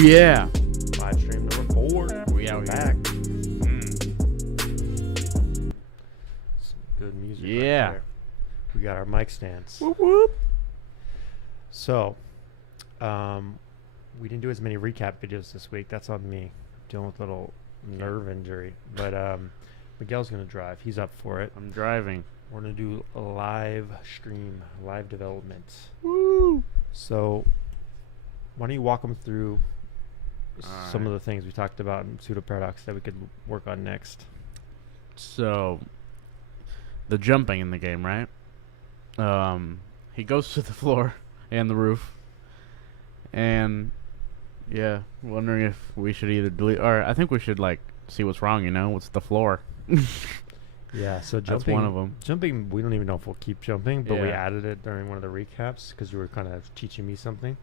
yeah. Live stream number 4. We out back. here. Some good music. Yeah. Right there. We got our mic stands. Whoop whoop. So, we didn't do as many recap videos this week. That's on me. Dealing with a little nerve injury. But Miguel's going to drive. He's up for it. I'm driving. We're going to do a live stream, live development. Woo. So, why don't you walk them through some Alright. of the things we talked about in Pseudo Paradox that we could work on next? So, the jumping in the game, right? He goes to the floor and the roof. And, yeah, wondering if we should either delete, or I think we should, like, see what's wrong, you know? What's the floor? Yeah, so That's jumping. one of them. Jumping, we don't even know if we'll keep jumping, but we Yeah. added it during one of the recaps because you were kind of teaching me something.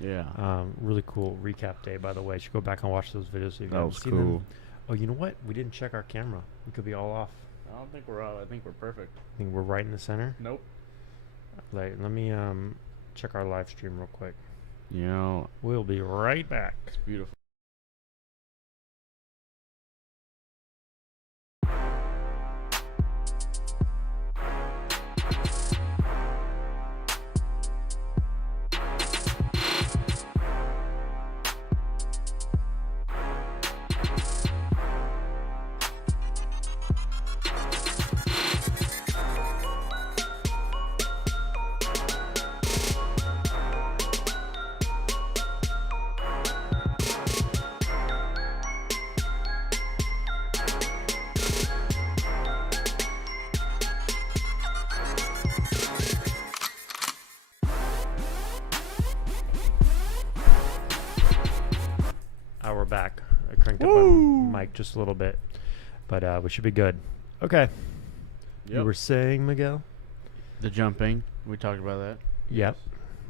Yeah. Really cool recap day, by the way. You should go back and watch those videos if you That haven't was seen cool. them. Oh, you know what? We didn't check our camera. We could be all off. I don't think we're out. I think we're perfect. I think we're right in the center. Nope. Like, let me check our live stream real quick. You know, We'll be right back. it's beautiful. We're back. I cranked up my mic just a little bit, but we should be good. Okay. You Yep. were saying, Miguel? The jumping, we talked about that. Yep.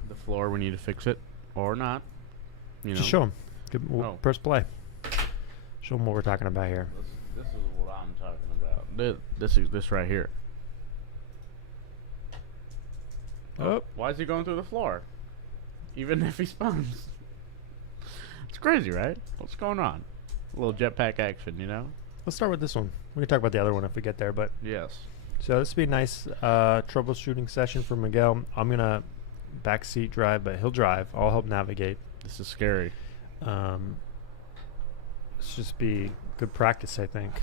The floor, we need to fix it or not. You know, Just show them. Oh. Press play. Show them what we're talking about here. This is what I'm talking about. This is this right here. Oh. Why is he going through the floor? Even if he spawns. It's crazy, right? What's going on? A little jetpack action, you know? Let's start with this one. We can talk about the other one if we get there, but Yes. so this will be a nice troubleshooting session for Miguel. I'm gonna backseat drive, but he'll drive. I'll help navigate. This is scary. It's just be good practice, I think.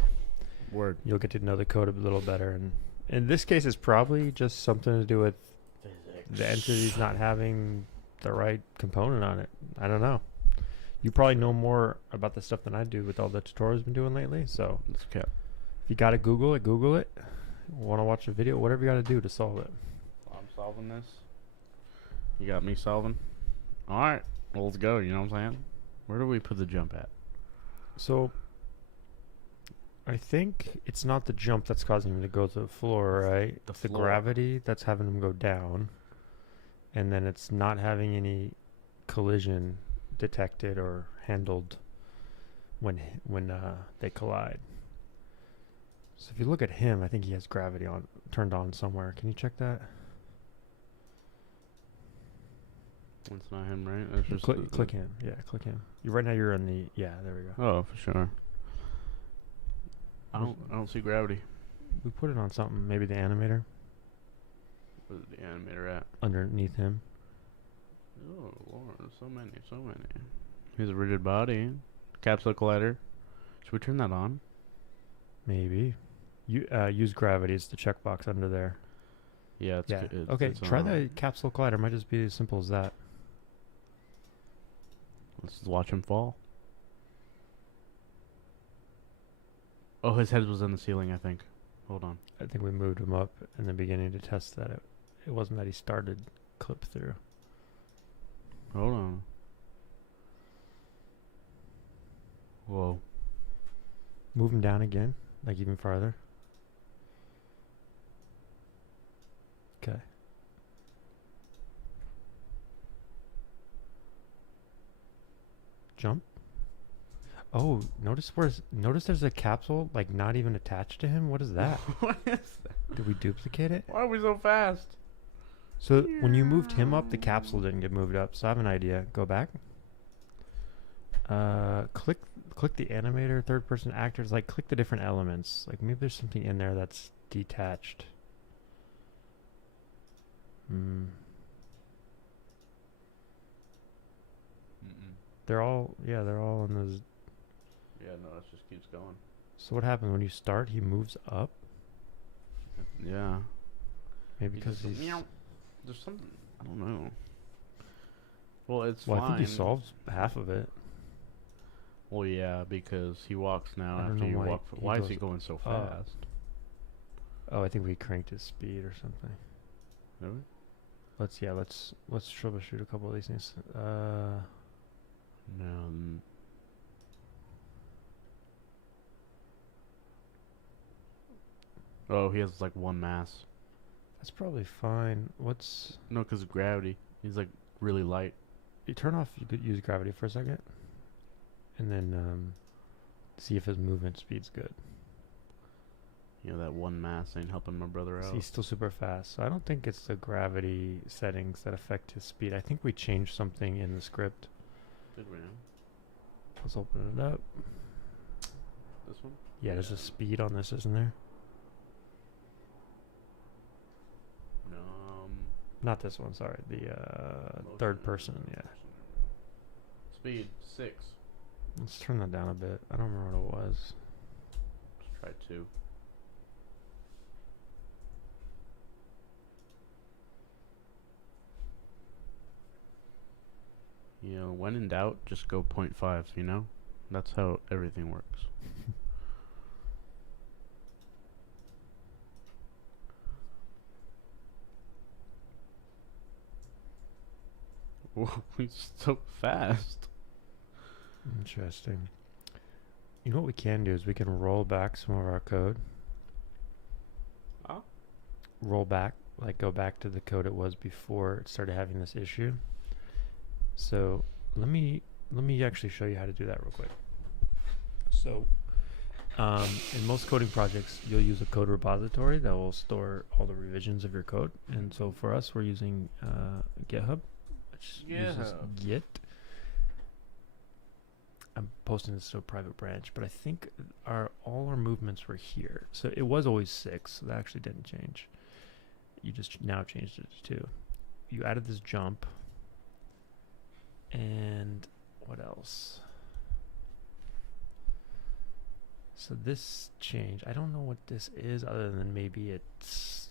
Word. You'll get to know the code a little better, and in this case, it's probably just something to do with the entity's not having the right component on it. I don't know. You probably know more about this stuff than I do with all the tutorials I've been doing lately. So Let's go. if you got to Google it, Google it. Want to watch a video, whatever you got to do to solve it. I'm solving this. You got me solving? Alright. Well, let's go, you know what I'm saying? Where do we put the jump at? So I think it's not the jump that's causing him to go to the floor, right? The It's the floor. gravity that's having him go down. And then it's not having any collision detected or handled when they collide. So if you look at him, I think he has gravity on turned on somewhere. Can you check that? That's not him, right? That's just Click him. Yeah, click him. Right now you're in the there we go. Oh, for sure. I don't see gravity. We put it on something, maybe the animator Where's the animator at? underneath him. Oh Lord, so many. Here's a rigid body. Capsule collider. Should we turn that on? Maybe. You use gravity. It's the checkbox under there. Yeah, it's Yeah. good. Okay, It's try on. the capsule collider. Might just be as simple as that. Let's just watch him fall. Oh, his head was in the ceiling, I think. Hold on. I think we moved him up in the beginning to test that. It wasn't that he started clip through. Hold on. Whoa. Move him down again, like even farther. Okay. Jump. Oh, notice there's a capsule like not even attached to him. What is that? What is that? Did we duplicate it? Why are we so fast? So when you moved him up, the capsule didn't get moved up. So I have an idea. Go back. Click the animator, third person actors, like click the different elements. Like maybe there's something in there that's detached. Mm-mm. They're all in those. Yeah, no, it just keeps going. So what happens when you start? He moves up. Yeah. Maybe because he's. Meow. There's something I don't know. Well, it's Well, fine. I think he solves half of it. Well, yeah, because he walks now I don't after know you why walk. he Why is goes he going so up. fast? Oh, I think we cranked his speed or something. Really? Let's troubleshoot a couple of these things. No. Oh, he has like one mass. That's probably fine. No, because of gravity. He's like really light. You turn off. You could use gravity for a second, and then see if his movement speed's good. You know, that one mass ain't helping my brother out. He's still super fast, so I don't think it's the gravity settings that affect his speed. I think we changed something in the script. Did we now? Let's open it up. This one? Yeah, there's a speed on this, isn't there? No. Not this one, sorry. The third person, yeah. Speed 6. Let's turn that down a bit. I don't remember what it was. Let's try 2. You know, when in doubt, just go 0.5, you know? That's how everything works. Whoa, he's so fast. Interesting. You know what we can do is we can roll back some of our code. Huh? Roll back, like go back to the code it was before it started having this issue. So let me actually show you how to do that real quick. So in most coding projects, you'll use a code repository that will store all the revisions of your code. And so for us, we're using GitHub, which uses Git. I'm posting this to a private branch, but I think all our movements were here. So it was always 6, so that actually didn't change. You just now changed it to 2. You added this jump. And what else? So this change, I don't know what this is other than maybe it's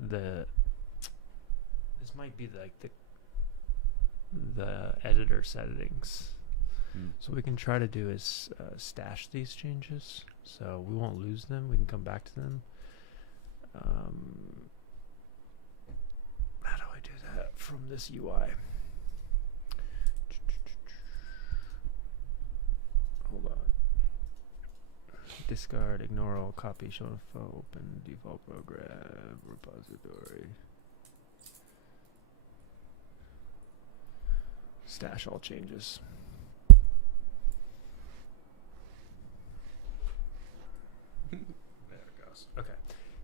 this might be like the editor settings. So what we can try to do is stash these changes so we won't lose them. We can come back to them. How do I do that from this UI? Hold on. Discard, ignore all, copy, show info, open default program, repository. Stash all changes. There it goes. Okay.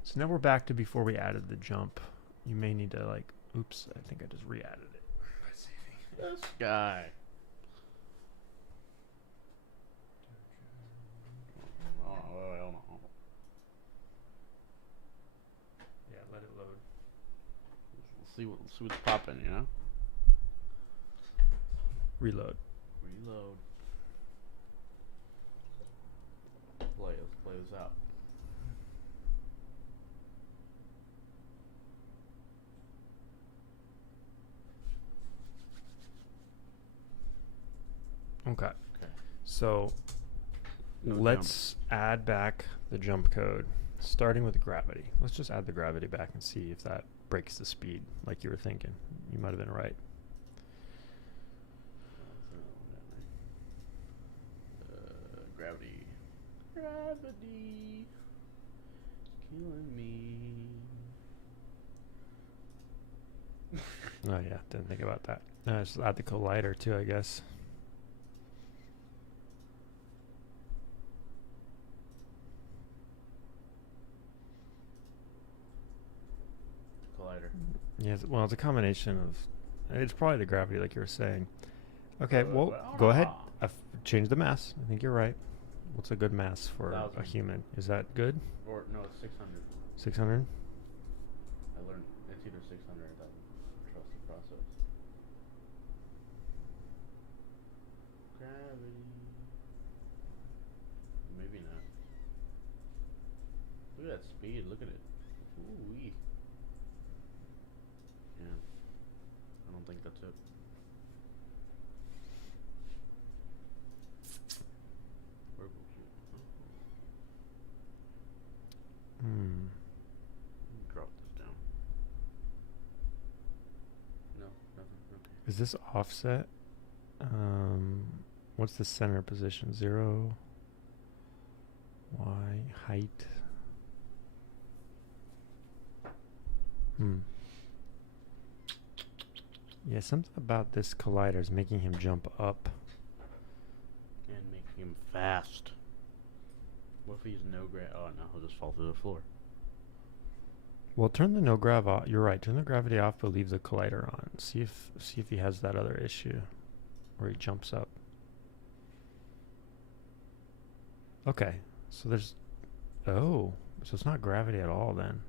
So now we're back to before we added the jump. You may need to like, oops, I think I just re-added it. This guy. Yeah, let it load. See what's popping, you know? Reload. Reload. Let's play this out. Okay. Okay. So No let's add back the jump code, starting with gravity. Let's just add the gravity back and see if that breaks the speed like you were thinking. You might have been right. Gravity. Gravity. Killing me. Oh yeah, didn't think about that. Just add the collider too, I guess. Collider. Yes, well, it's a combination of. It's probably the gravity, like you were saying. Okay, well, go ahead. Change the mass. I think you're right. What's a good mass for a 1,000. human? Is that good? Or no, it's 600. 600? I learned it's either 600 or 1,000. Trust the process. Gravity. Maybe not. Look at that speed. Look at it. Ooh-wee. Yeah. I don't think that's it. Hmm. Drop this down. No, nothing. Okay. Is this offset? What's the center position? 0. Y. Height. Yeah, something about this collider is making him jump up. And making him fast. What if he's no grav? Oh no, he'll just fall through the floor. Well, turn the no grav off. You're right. Turn the gravity off, but leave the collider on. See if he has that other issue, where he jumps up. Okay, so there's. Oh, so it's not gravity at all then.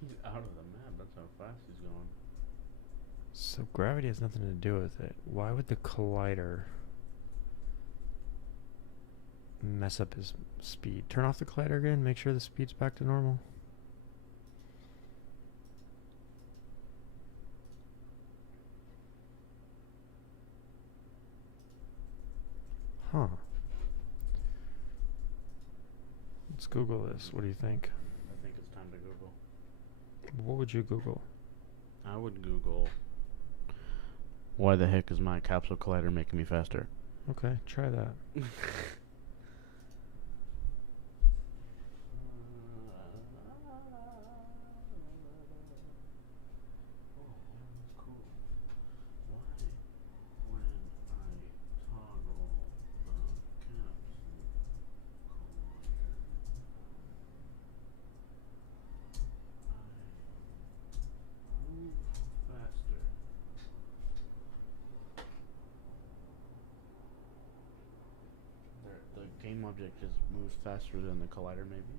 He's out of the map. That's how fast he's going. So gravity has nothing to do with it. Why would the collider mess up his speed? Turn off the collider again. Make sure the speed's back to normal. Huh. Let's Google this. What do you think? I think it's time to Google. What would you Google? I would Google. Why the heck is my capsule collider making me faster? Okay, try that. The game object just moves faster than the collider, maybe?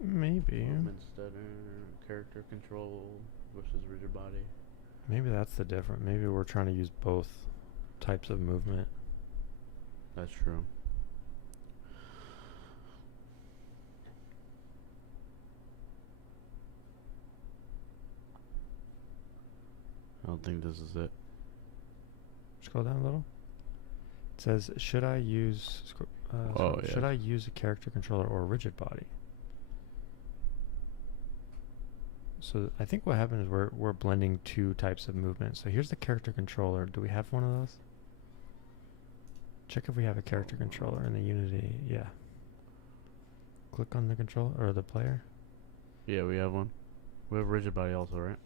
Maybe. Movement stutter, character control versus rigid body. Maybe that's the difference. Maybe we're trying to use both types of movement. That's true. I don't think this is it. Scroll down a little. It says, should I use should I use a character controller or a rigid body? So I think what happened is we're blending two types of movement. So here's the character controller. Do we have one of those? Check if we have a character controller in the Unity. Yeah. Click on the controller or the player. Yeah, we have one. We have rigid body also, right?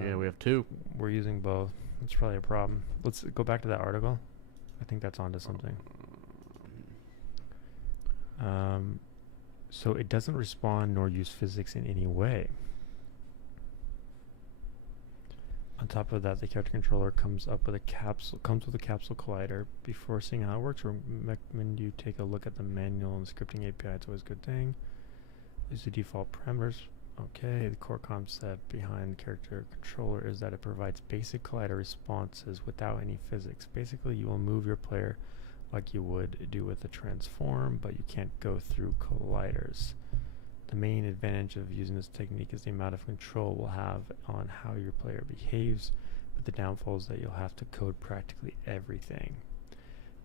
Yeah, we have two. We're using both. That's probably a problem. Let's go back to that article. I think that's onto something. So it doesn't respond nor use physics in any way. On top of that, the character controller comes with a capsule collider. Before seeing how it works, we recommend you take a look at the manual and the scripting API. It's always a good thing. These are default parameters. Okay, the core concept behind the character controller is that it provides basic collider responses without any physics. Basically, you will move your player like you would do with a transform, but you can't go through colliders. The main advantage of using this technique is the amount of control we'll have on how your player behaves, but the downfall is that you'll have to code practically everything.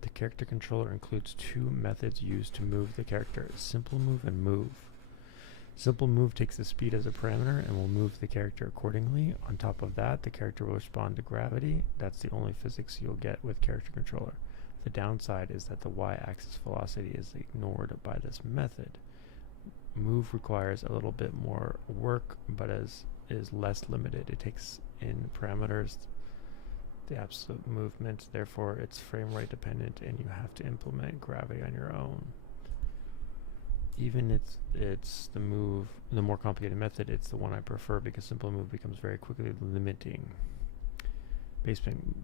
The character controller includes two methods used to move the character: simple move and move. Simple move takes the speed as a parameter and will move the character accordingly. On top of that, the character will respond to gravity. That's the only physics you'll get with character controller. The downside is that the y-axis velocity is ignored by this method. Move requires a little bit more work, but is less limited. It takes in parameters the absolute movement, therefore it's frame rate dependent, and you have to implement gravity on your own. Even it's the more complicated method, it's the one I prefer because simple move becomes very quickly limiting.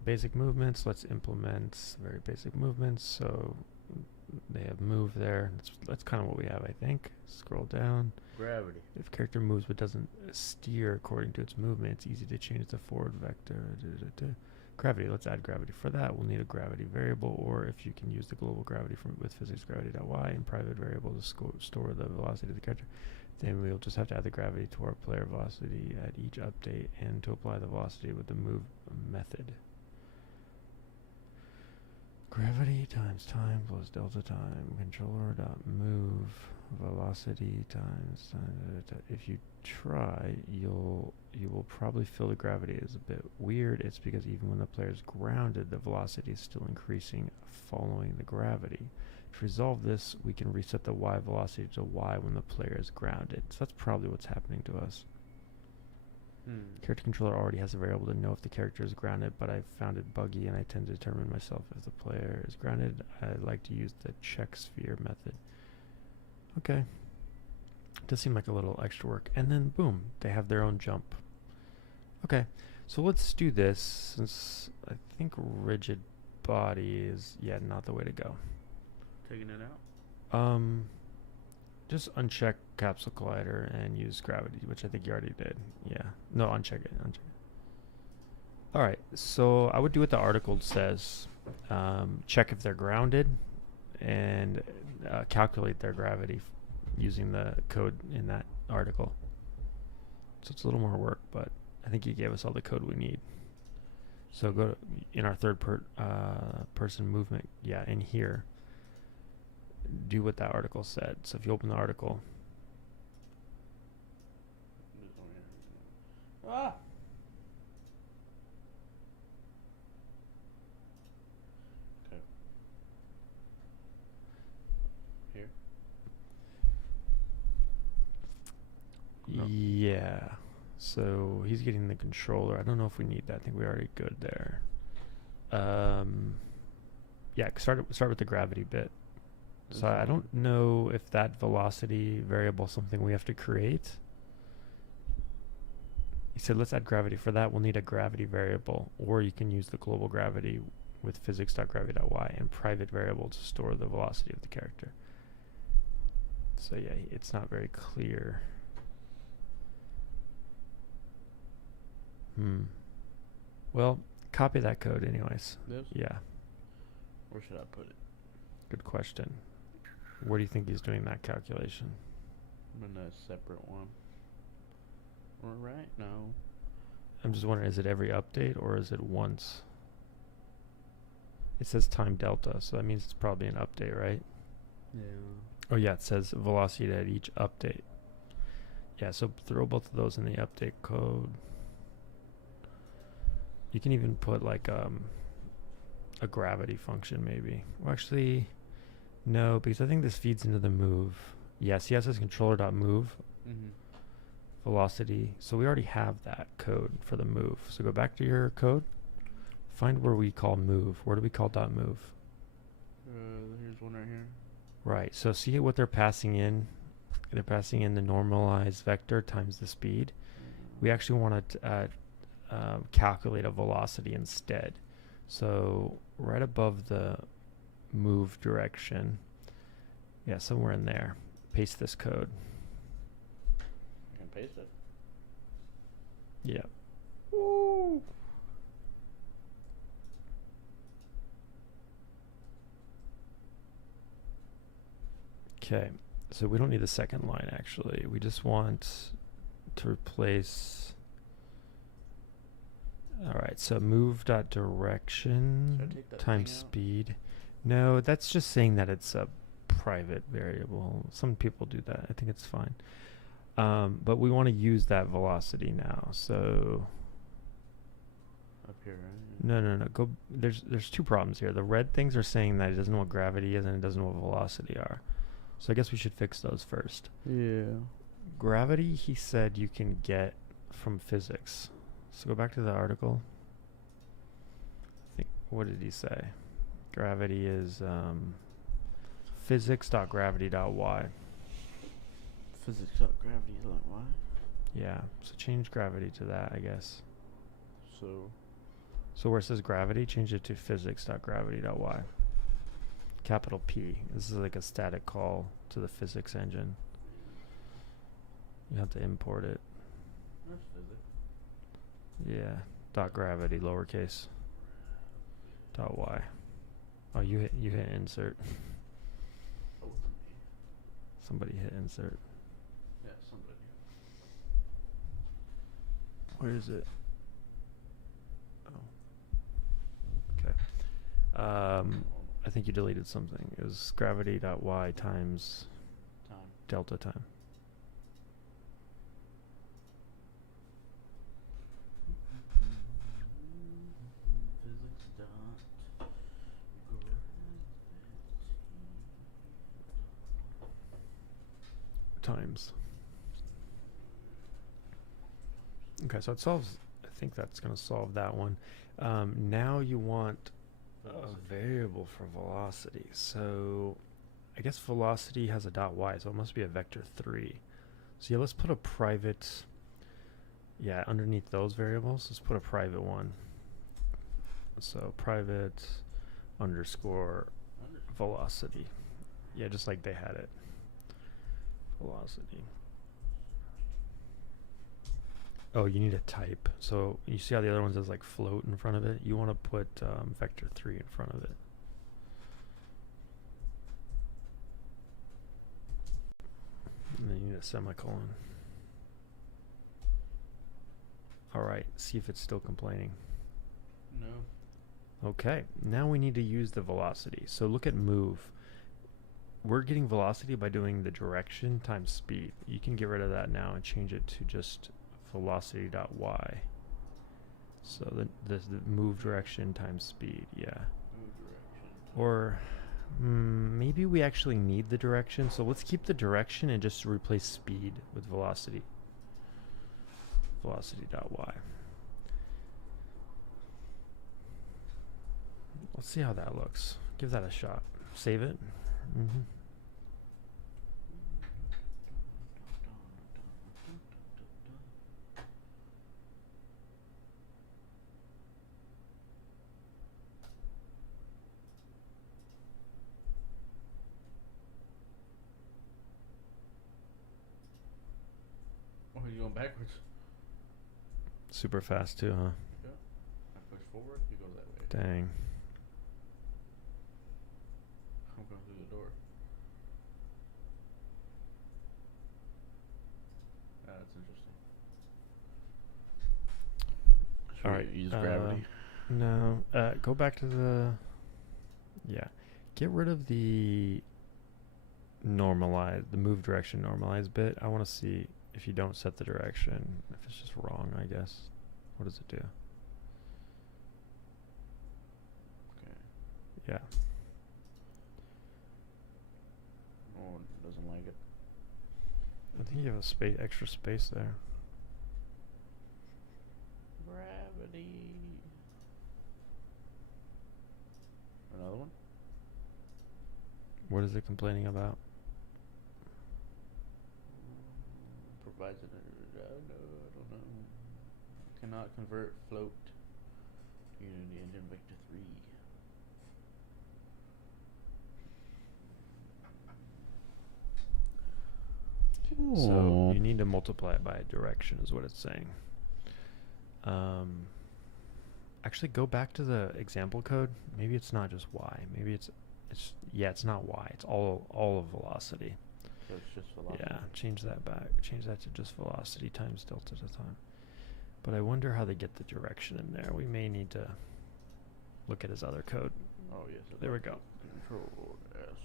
basic movements. Let's implement very basic movements. So they have move there. That's kind of what we have, I think. Scroll down. Gravity. If character moves but doesn't steer according to its movement, it's easy to change the forward vector. Gravity. Let's add gravity. For that, we'll need a gravity variable, or if you can use the global gravity with physics gravity.y and private variable to store the velocity of the character, then we'll just have to add the gravity to our player velocity at each update and to apply the velocity with the move method. Gravity times time plus delta time controller dot move velocity times time. If you try, you will probably feel the gravity is a bit weird. It's because even when the player is grounded, the velocity is still increasing following the gravity. To resolve this, we can reset the y velocity to y when the player is grounded. So that's probably what's happening to us. Character controller already has a variable to know if the character is grounded, but I found it buggy and I tend to determine myself if the player is grounded. I like to use the check sphere method. Okay. Does seem like a little extra work. And then boom, they have their own jump. Okay, so let's do this since I think rigid body is, not the way to go. Taking it out? Just uncheck Capsule Collider and use gravity, which I think you already did. Yeah. No, uncheck it. Alright, so I would do what the article says. Check if they're grounded and calculate their gravity using the code in that article. So it's a little more work, but I think he gave us all the code we need. So go to, in our third person movement, in here, do what that article said. So if you open the article, okay. Here. No. Yeah. So he's getting the controller. I don't know if we need that. I think we're already good there. Start with the gravity bit. So I don't know if that velocity variable is something we have to create. He said let's add gravity. For that we'll need a gravity variable, or you can use the global gravity with physics.gravity.y and private variable to store the velocity of the character. So it's not very clear. Well, copy that code anyways. This? Yeah. Where should I put it? Good question. Where do you think he's doing that calculation? In a separate one. Right? No. I'm just wondering, is it every update or is it once? It says time delta, so that means it's probably an update, right? Yeah. Oh yeah, it says velocity at each update. Yeah, so throw both of those in the update code. You can even put like a gravity function maybe. Well, actually, no, because I think this feeds into the move. Yes, he has his controller.move velocity. So we already have that code for the move. So go back to your code. Find where we call move. Where do we call .move? Here's one right here. Right. So see what they're passing in. They're passing in the normalized vector times the speed. We actually want to calculate a velocity instead. So right above the move direction, somewhere in there, paste this code. I can paste it. Yeah. Woo! Okay, so we don't need the second line actually. We just want to replace. All right, so move.direction times speed. No, that's just saying that it's a private variable. Some people do that. I think it's fine. But we want to use that velocity now. So up here, right? No. Go. There's two problems here. The red things are saying that it doesn't know what gravity is and it doesn't know what velocity are. So I guess we should fix those first. Yeah. Gravity, he said you can get from physics. So go back to the article. What did he say? Gravity is physics.gravity.y. Physics.gravity.y? Yeah, so change gravity to that, I guess. So So where it says gravity, change it to physics.gravity.y. Capital P. This is like a static call to the physics engine. You have to import it. There's physics. Yeah. Dot gravity, lowercase. Dot y. Oh, you hit insert. Oh, Somebody hit insert. yeah, somebody. Where is it? Oh. Okay. I think you deleted something. It was gravity.y times Time. delta time. Physics dot Times. Okay, so it solves. I think that's going to solve that one. Now you want a variable for velocity. So I guess velocity has a dot y, so it must be a vector 3. So yeah, let's put a private. Yeah, underneath those variables, let's put a private one. So private underscore velocity. Yeah, just like they had it. Velocity. Oh, you need a type. So you see how the other one says like float in front of it? You want to put vector 3 in front of it. And then you need a semicolon. Alright, see if it's still complaining. No. Okay, now we need to use the velocity. So look at move. We're getting velocity by doing the direction times speed. You can get rid of that now and change it to just velocity.y. So the move direction times speed, yeah. Move direction. Or maybe we actually need the direction. So let's keep the direction and just replace speed with velocity. Velocity.y. Let's see how that looks. Give that a shot. Save it. Oh, you're going backwards. Super fast too, huh? Yeah. I push forward, he goes that way. Dang. I'm going through the door. That's interesting. Should All right. we use gravity? No. Go back to the. Yeah. Get rid of the the move direction normalize bit. I want to see if you don't set the direction, if it's just wrong, I guess. What does it do? Okay. Yeah. Oh, it doesn't like it. I think you have a extra space there. Gravity. Another one? What is it complaining about? Provides it. No, I don't know. Cannot convert float using the engine vector 3. So you need to multiply it by a direction is what it's saying. Actually go back to the example code. Maybe it's not just y. Maybe it's not y. It's all of velocity. So it's just velocity. Yeah, change that back. Change that to just velocity times delta to time. But I wonder how they get the direction in there. We may need to look at his other code. Oh yes. There we go. Control S.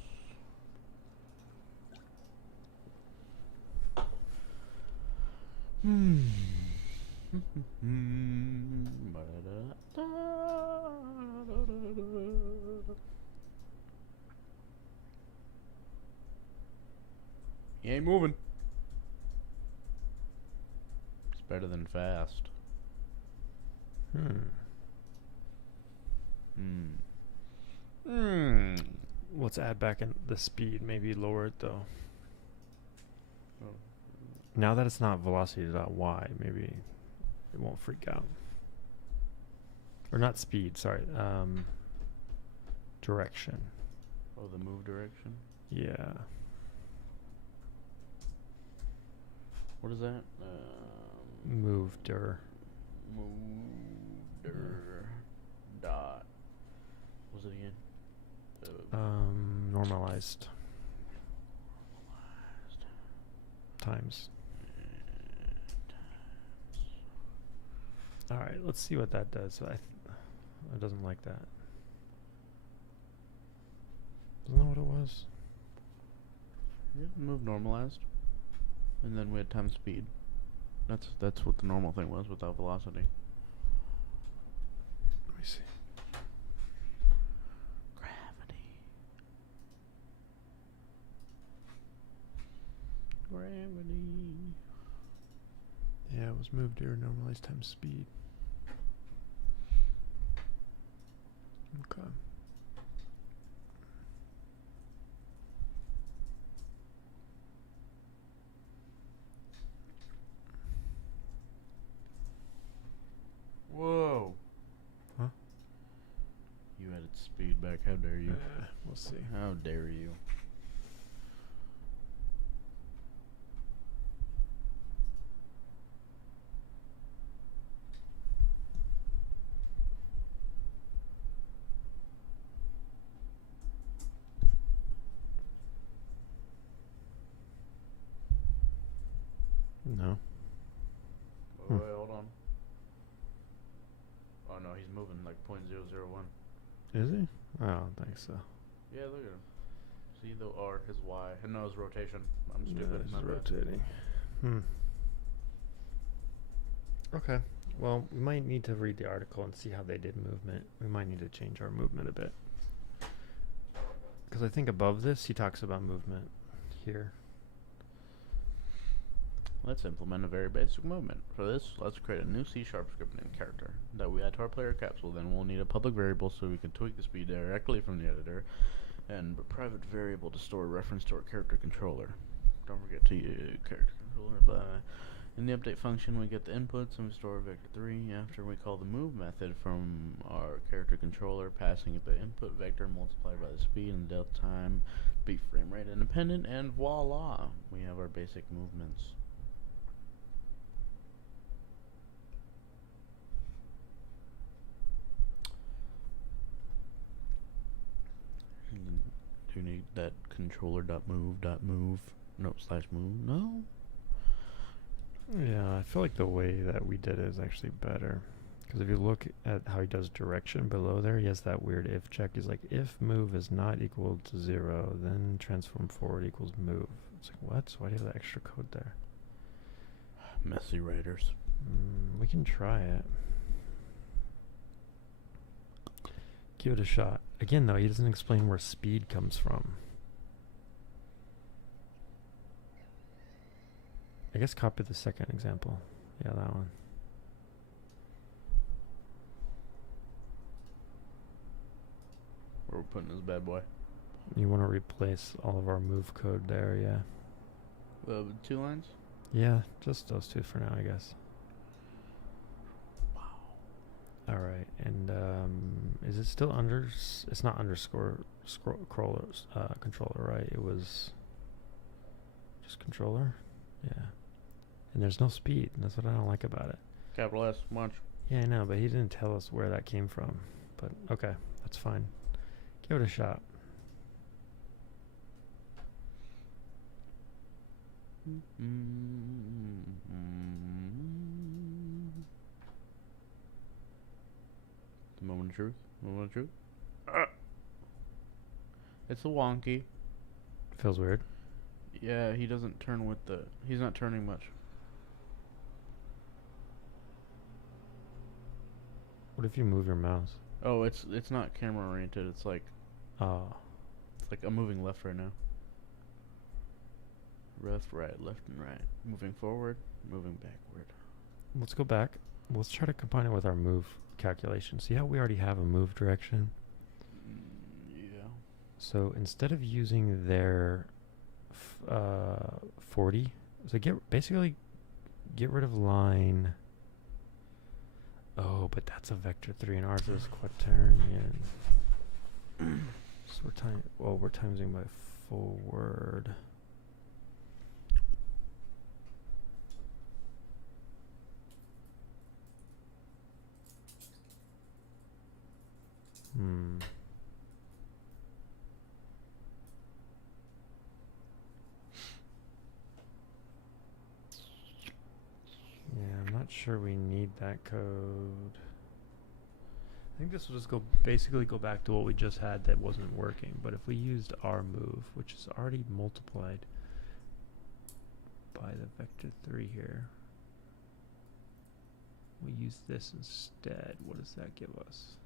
He ain't moving. It's better than fast. Let's add back in the speed. Maybe lower it though. Oh. Now that it's not velocity.y, maybe it won't freak out. Or not speed, sorry. Direction. Oh, the move direction. Yeah. What is that? Mover. Mover. Dot. What was it again? Normalized. Times. All right, let's see what that does. It doesn't like that. Isn't that what it was? Yeah, move normalized. And then we had time speed. That's what the normal thing was without velocity. Let me see. Gravity. Yeah, it was moved or normalized times speed. Okay. Whoa. Huh? You added speed back. How dare you? We'll see. How dare you? No. Wait, hold on. Oh no, he's moving like 0.001. Is he? I don't think so. Yeah, look at him. See the R, his Y. No, his rotation. I'm stupid. It's My bad. rotating. Okay. Well, we might need to read the article and see how they did movement. We might need to change our movement a bit. Because I think above this, he talks about movement here. Let's implement a very basic movement. For this, let's create a new C# script named character that we add to our player Capsule. Then we'll need a public variable so we can tweak the speed directly from the editor, and a private variable to store a reference to our character controller. Don't forget to use character controller. Blah. In the update function, we get the inputs and we store vector3 after we call the move method from our character controller, passing it the input vector multiplied by the speed and delta time, be frame rate independent, and voila, we have our basic movements. Do you need that controller.move.move? No, /move? No? Yeah, I feel like the way that we did it is actually better. Because if you look at how he does direction below there, he has that weird if check. He's like, if move is not equal to 0, then transform forward equals move. It's like, what? Why do you have that extra code there? Messy writers. We can try it. Give it a shot. Again, though, he doesn't explain where speed comes from. I guess copy the second example. Yeah, that one. Where we're putting this bad boy. You want to replace all of our move code there, yeah. 2 lines? Yeah, just those two for now, I guess. Wow. Alright, and is it still it's not underscore controller, right? It was just controller? Yeah. And there's no speed, and that's what I don't like about it. Capital S, watch. Yeah, I know, but he didn't tell us where that came from. But okay, that's fine. Give it a shot. The moment of truth. Moment of truth. It's a wonky. Feels weird. Yeah, he doesn't turn with the... He's not turning much. What if you move your mouse? Oh, it's not camera oriented. It's like... It's like I'm moving left right now. Left, right, left, and right. Moving forward, moving backward. Let's go back. Let's try to combine it with our move calculation. See how we already have a move direction? Yeah. So instead of using their 40, so basically get rid of line Oh, but that's a vector 3 and ours is quaternion. So we're timesing by forward. Yeah, I'm not sure we need that code. I think this will just basically go back to what we just had that wasn't working. But if we used our move, which is already multiplied by the vector 3 here, we use this instead, what does that give us?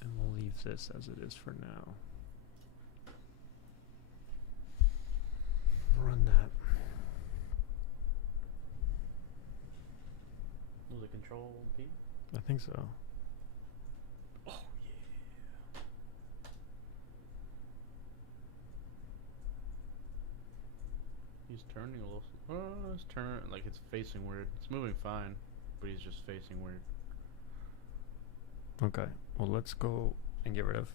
And we'll leave this as it is for now. Run that. Was it Control P? I think so. Oh yeah. He's turning a little. It's turning like it's facing weird. It's moving fine, but he's just facing weird. Okay. Well, let's go and get rid of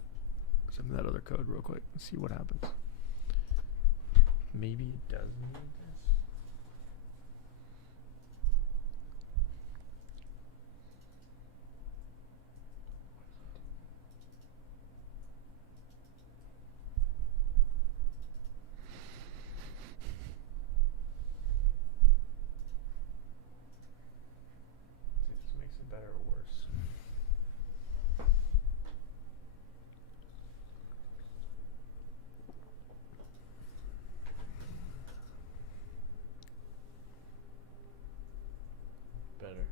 some of that other code real quick and see what happens. Maybe it does need this. See if this makes it better or worse. Better.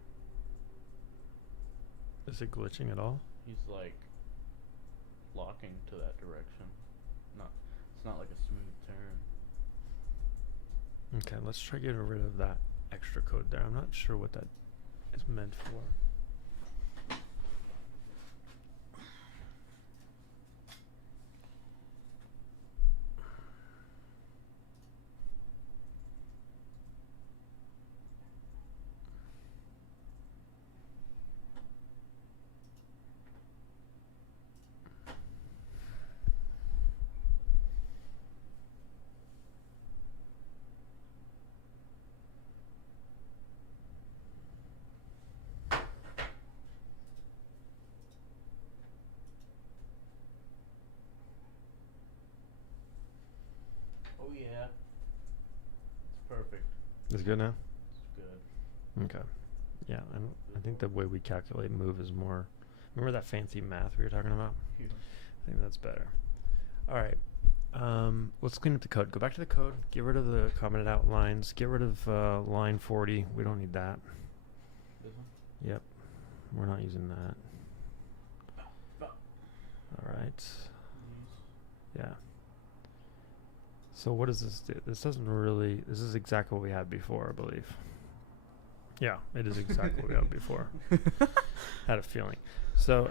Is it glitching at all? He's like locking to that direction. It's not like a smooth turn. Okay, let's try getting rid of that extra code there. I'm not sure what that is meant for. Oh yeah. It's perfect. Is it good now? It's good. Okay. Yeah, I think the way we calculate move is more. Remember that fancy math we were talking about? Yeah. I think that's better. All right. Let's clean up the code. Go back to the code. Get rid of the commented out lines. Get rid of line 40. We don't need that. This one? Yep. We're not using that. All right. Yeah. So what does this do? This doesn't really. This is exactly what we had before, I believe. Yeah, it is exactly what we had before. Had a feeling. So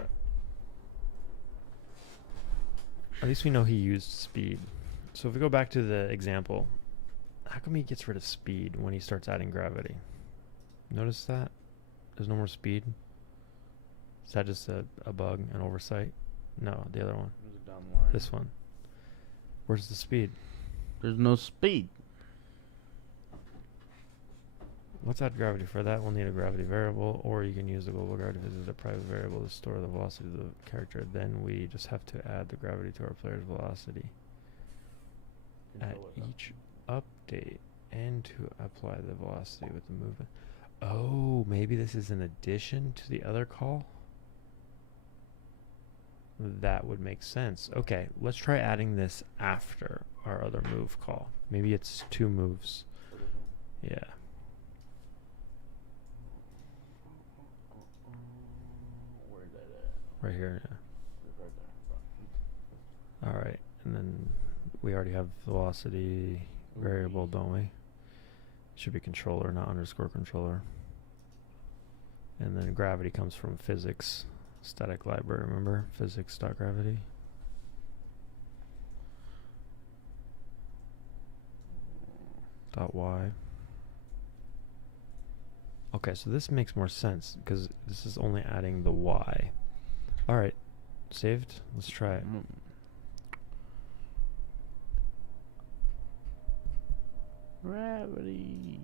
at least we know he used speed. So if we go back to the example, how come he gets rid of speed when he starts adding gravity? Notice that? There's no more speed? Is that just a bug, an oversight? No, the other one. There's a down the line. This one. Where's the speed? There's no speed. Let's add gravity. For that, we'll need a gravity variable, or you can use the global gravity as a private variable to store the velocity of the character. Then we just have to add the gravity to our player's velocity at each update and to apply the velocity with the movement. Oh, maybe this is in addition to the other call? That would make sense. Okay, let's try adding this after our other move call. Maybe it's 2 moves. Yeah. Where's that at? Right here, yeah. Right there. All right, and then we already have velocity variable, don't we? Should be controller, not underscore controller. And then gravity comes from physics, static library, remember? Physics.gravity. .y. Okay, so this makes more sense because this is only adding the y. Alright, saved. Let's try it. Gravity.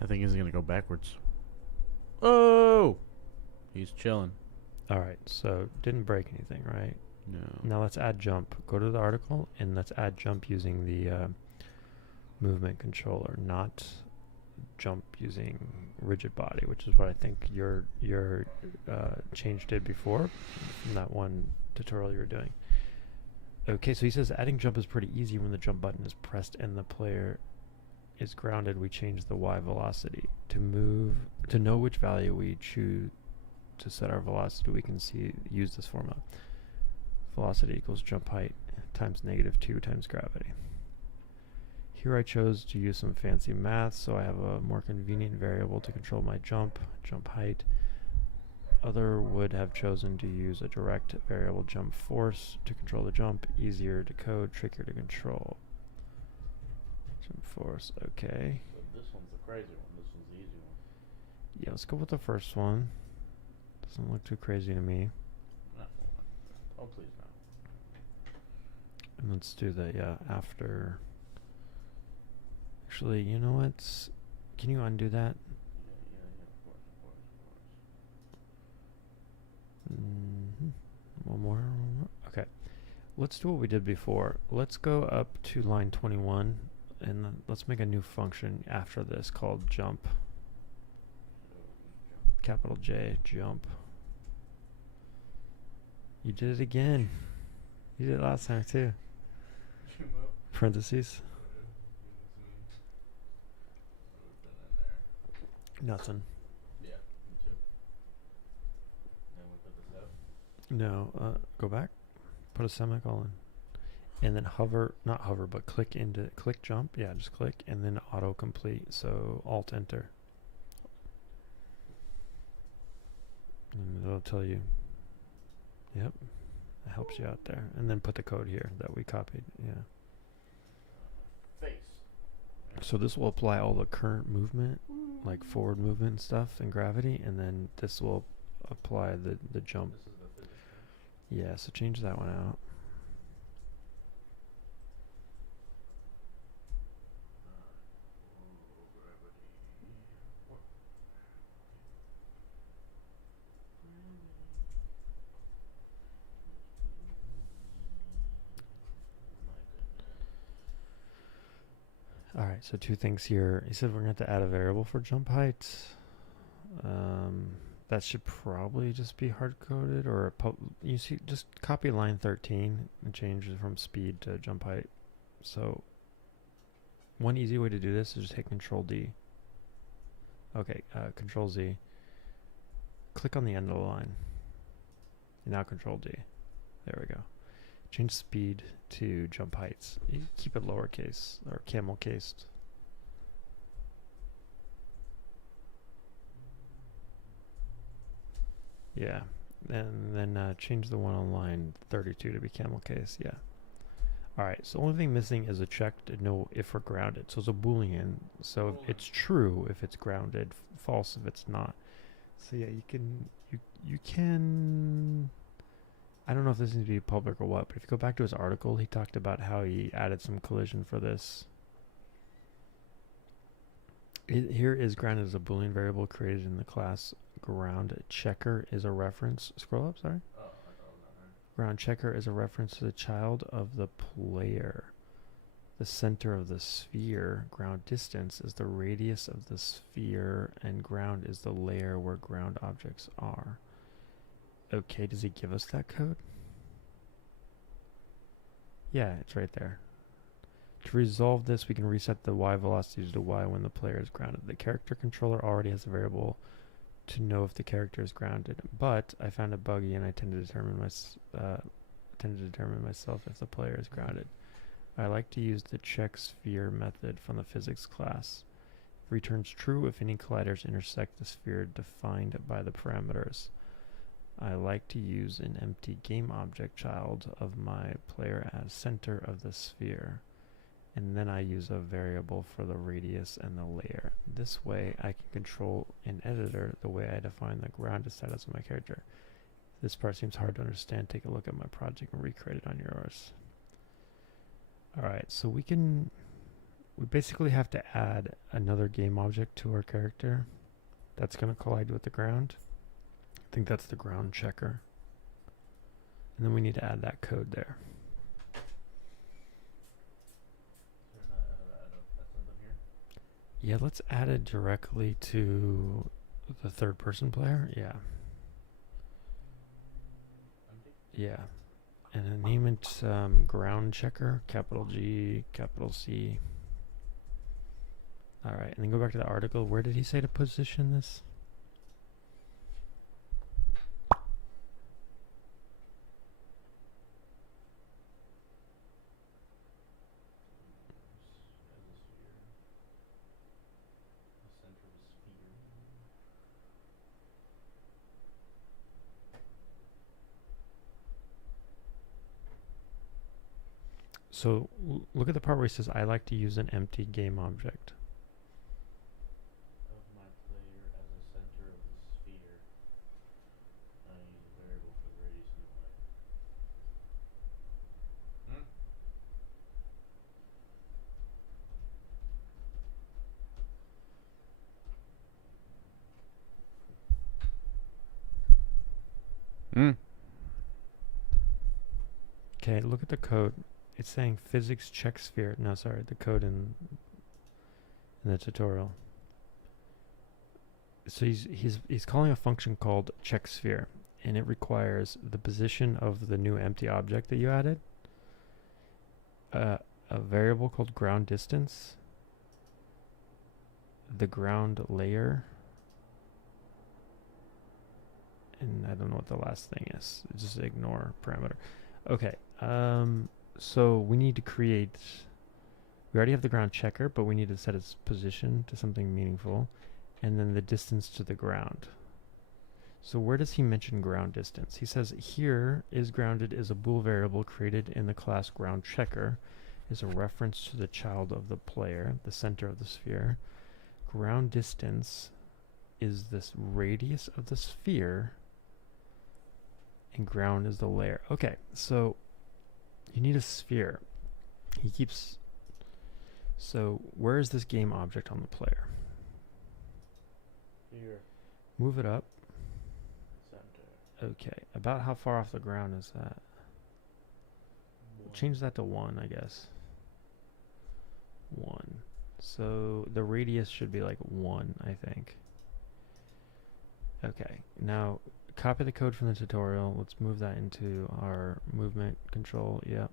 I think he's gonna go backwards. Oh! He's chilling. Alright, so didn't break anything, right? No. Now let's add jump. Go to the article and let's add jump using the movement controller, not jump using rigid body, which is what I think your change did before from that one tutorial you were doing. Okay, so he says adding jump is pretty easy when the jump button is pressed and the player is grounded. We change the y velocity. To know which value we choose to set our velocity, we can use this formula. Velocity equals jump height times -2 times gravity. Here I chose to use some fancy math, so I have a more convenient variable to control my jump height. Other would have chosen to use a direct variable jump force to control the jump. Easier to code, trickier to control. Jump force, okay. So this one's the crazy one. This one's the easy one. Yeah, let's go with the first one. Doesn't look too crazy to me. No. Oh, please no. And let's do the after. Actually, you know what? Can you undo that? Yeah, of course. One more. Okay. Let's do what we did before. Let's go up to line 21 and then let's make a new function after this called jump. Capital J, jump. You did it again. You did it last time too. Parentheses. Nothing. Yeah, me too. And we put this up. No, go back. Put a semicolon. And then not hover, but click jump. Yeah, just click and then autocomplete. So Alt Enter. And it'll tell you. Yep. It helps you out there. And then put the code here that we copied. Yeah. Face. So this will apply all the current movement, like forward movement and stuff and gravity, and then this will apply the jump. This is the physics one. Yeah, so change that one out. Alright, so two things here. He said we're going to have to add a variable for jump height. That should probably just be hard-coded, or you see, just copy line 13 and change it from speed to jump height. So one easy way to do this is just hit Control D. Okay, Control Z. Click on the end of the line. Now Control D. There we go. Change speed to jump heights. You keep it lowercase or camel cased. Yeah, and then change the one on line 32 to be camel case. Yeah. All right. So the only thing missing is a check to know if we're grounded. So it's a Boolean. So if it's true if it's grounded, false if it's not. So yeah, you can. I don't know if this needs to be public or what, but if you go back to his article, he talked about how he added some collision for this. Here is grounded as a Boolean variable created in the class ground checker is a reference. Scroll up, sorry. Oh, I thought it was on there. Ground checker is a reference to the child of the player. The center of the sphere, ground distance, is the radius of the sphere, and ground is the layer where ground objects are. Okay, does he give us that code? Yeah, it's right there. To resolve this, we can reset the y velocity to y when the player is grounded. The character controller already has a variable to know if the character is grounded, but I found it buggy and I tend to determine myself if the player is grounded. I like to use the check sphere method from the physics class. Returns true if any colliders intersect the sphere defined by the parameters. I like to use an empty game object child of my player as center of the sphere, and then I use a variable for the radius and the layer. This way I can control an editor the way I define the grounded status of my character. This part seems hard to understand. Take a look at my project and recreate it on yours. Alright, so we basically have to add another game object to our character that's going to collide with the ground. I think that's the ground checker. And then we need to add that code there. Yeah, let's add it directly to the third person player. Yeah. Yeah. And then name it ground checker, capital G, capital C. Alright, and then go back to the article. Where did he say to position this? So look at the part where he says, I like to use an empty game object. Of my player as a center of the sphere. I use a variable for the radius and the layer. Okay, look at the code. It's saying physics check sphere. No, sorry, the code in the tutorial. So he's calling a function called check sphere, and it requires the position of the new empty object that you added, a variable called ground distance, the ground layer, and I don't know what the last thing is. Just ignore parameter. Okay. So we need to create, we already have the ground checker, but we need to set its position to something meaningful, and then the distance to the ground. So where does he mention ground distance? He says here is grounded is a bool variable created in the class ground checker, is a reference to the child of the player, the center of the sphere. Ground distance is this radius of the sphere, and ground is the layer. Okay, so you need a sphere. He keeps... So where is this game object on the player? Here. Move it up. Center. Okay, about how far off the ground is that? Change that to 1, I guess. 1. So the radius should be like 1, I think. Okay, now copy the code from the tutorial. Let's move that into our movement control. Yep.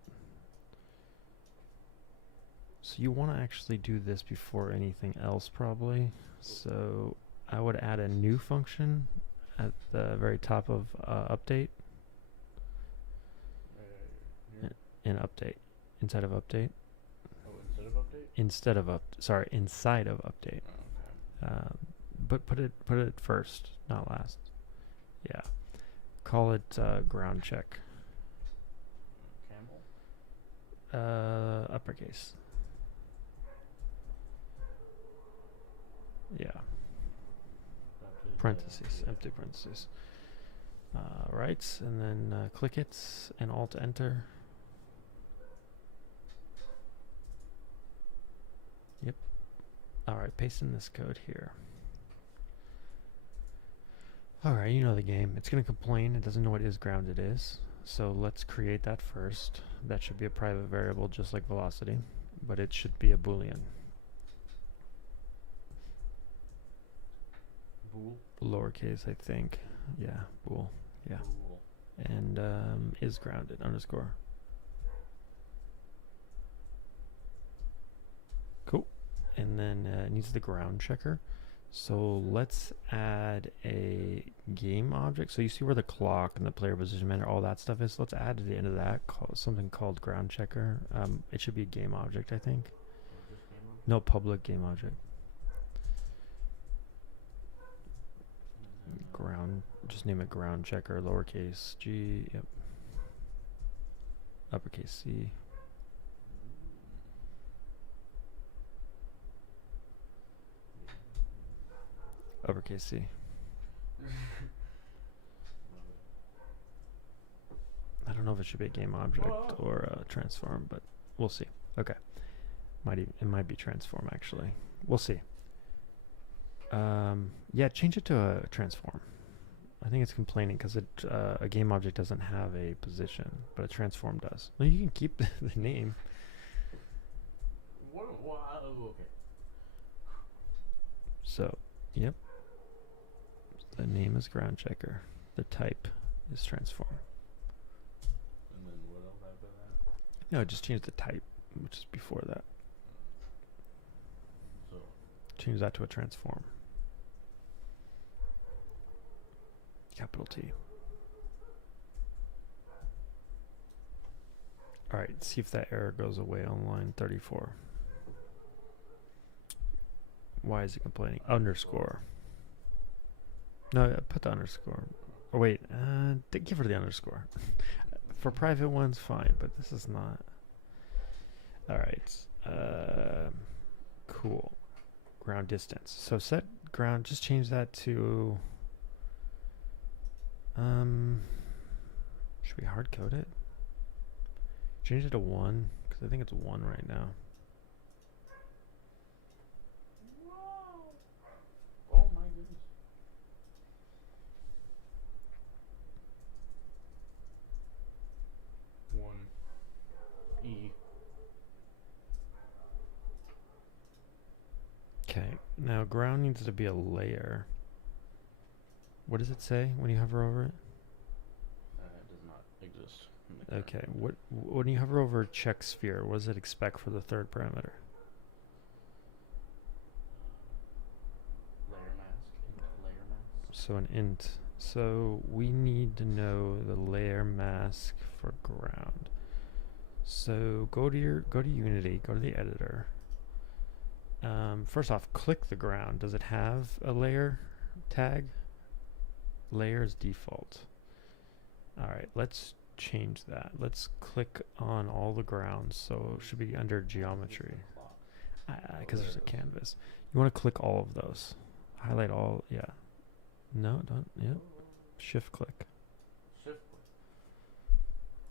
So you want to actually do this before anything else, probably. So I would add a new function at the very top of update. In update. Inside of update. Oh, instead of update? Instead of sorry, inside of update. Oh, okay. But put it first, not last. Yeah. Call it ground check. Camel? Uppercase. Yeah. Parentheses, empty parentheses. Right, and then click it and Alt Enter. Yep. Alright, paste in this code here. Alright, you know the game. It's going to complain. It doesn't know what is grounded is. So let's create that first. That should be a private variable just like velocity, but it should be a boolean. Bool? Lowercase, I think. Yeah, bool. Yeah. Bool. And is grounded underscore. Cool. And then it needs the ground checker. So let's add a game object. So you see where the clock and the player position manager, all that stuff is. Let's add to the end of that something called ground checker. It should be a game object, I think. No, public game object. ground. Just name it ground checker, lowercase g. Yep. Uppercase C. Uppercase C. I don't know if it should be a game object or a transform, but we'll see. Okay. It might be transform, actually. We'll see. Yeah, change it to a transform. I think it's complaining because a game object doesn't have a position, but a transform does. No, you can keep the name. Okay. So, yep. The name is ground checker. The type is transform. And then what else after that? No, just change the type, which is before that. So change that to a transform. Capital T. Alright, see if that error goes away on line 34. Why is it complaining? Underscore. No, put the underscore. Or wait, give her the underscore. For private ones, fine, but this is not. Alright. Cool. Ground distance. So set ground, just change that to... should we hard code it? Change it to 1, because I think it's 1 right now. oh my goodness. One E. Okay, now ground needs to be a layer. What does it say when you hover over it? It does not exist. Okay, when you hover over check sphere, what does it expect for the third parameter? Layer mask. Layer mask. So an int. So we need to know the layer mask for ground. So go to Unity, go to the editor. First off, click the ground. Does it have a layer tag? Layer is default. Alright, let's change that. Let's click on all the grounds. So it should be under geometry. Because there's a canvas. You want to click all of those. Highlight all, yeah. No, don't, yep. Shift click.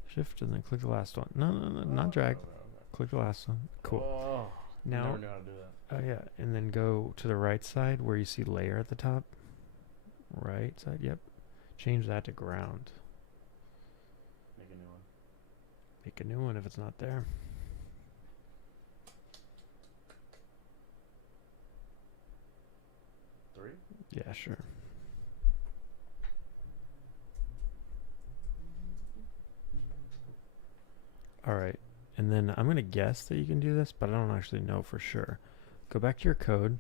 Shift and then click the last one. No, not drag. Click the last one. Cool. Oh, Now, I never knew how to do that. oh yeah, and then go to the right side where you see layer at the top. Right side, yep. Change that to ground. Make a new one. Make a new one if it's not there. Three? Yeah, sure. Alright, and then I'm going to guess that you can do this, but I don't actually know for sure. Go back to your code.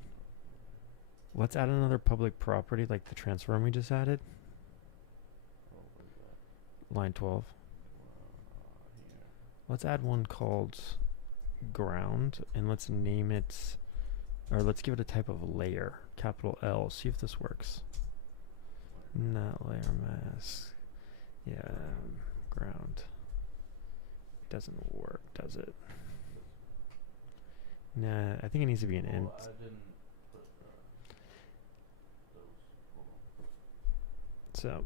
Let's add another public property like the transform we just added. Oh, what is that? Line 12. Here. Let's add one called ground, and let's name it, or let's give it a type of layer, capital L. See if this works. Not layer mask. Yeah, ground. Doesn't work, does it? Nah, I think it needs to be an int. I didn't put those. Hold on. So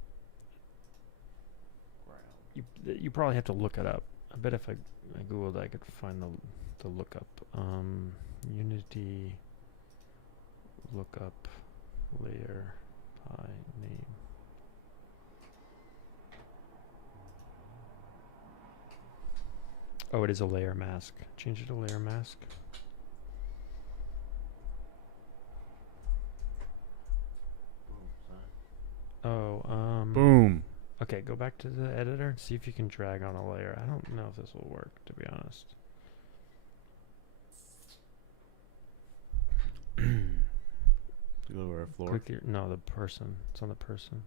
Ground. you probably have to look it up. I bet if I googled, I could find the lookup. Unity lookup layer pi name. Oh, it is a layer mask. Change it to layer mask. Boom. Sorry. Oh, Boom. okay, go back to the editor and see if you can drag on a layer. I don't know if this will work, to be honest. Go over a floor. Click no, the person. It's on the person.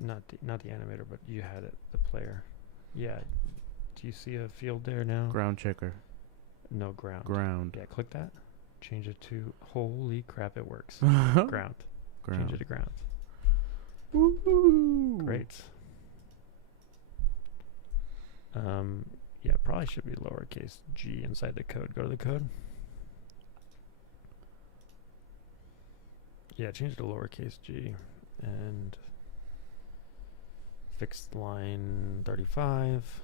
Not the animator, but you had it, the player. Yeah. Do you see a field there now? Ground checker. No, ground. Ground. Yeah, click that. Change it to, holy crap, it works. Ground. Change it to ground. Woo! Great. Yeah, probably should be lowercase g inside the code. Go to the code. Yeah, change it to lowercase g and fixed line 35.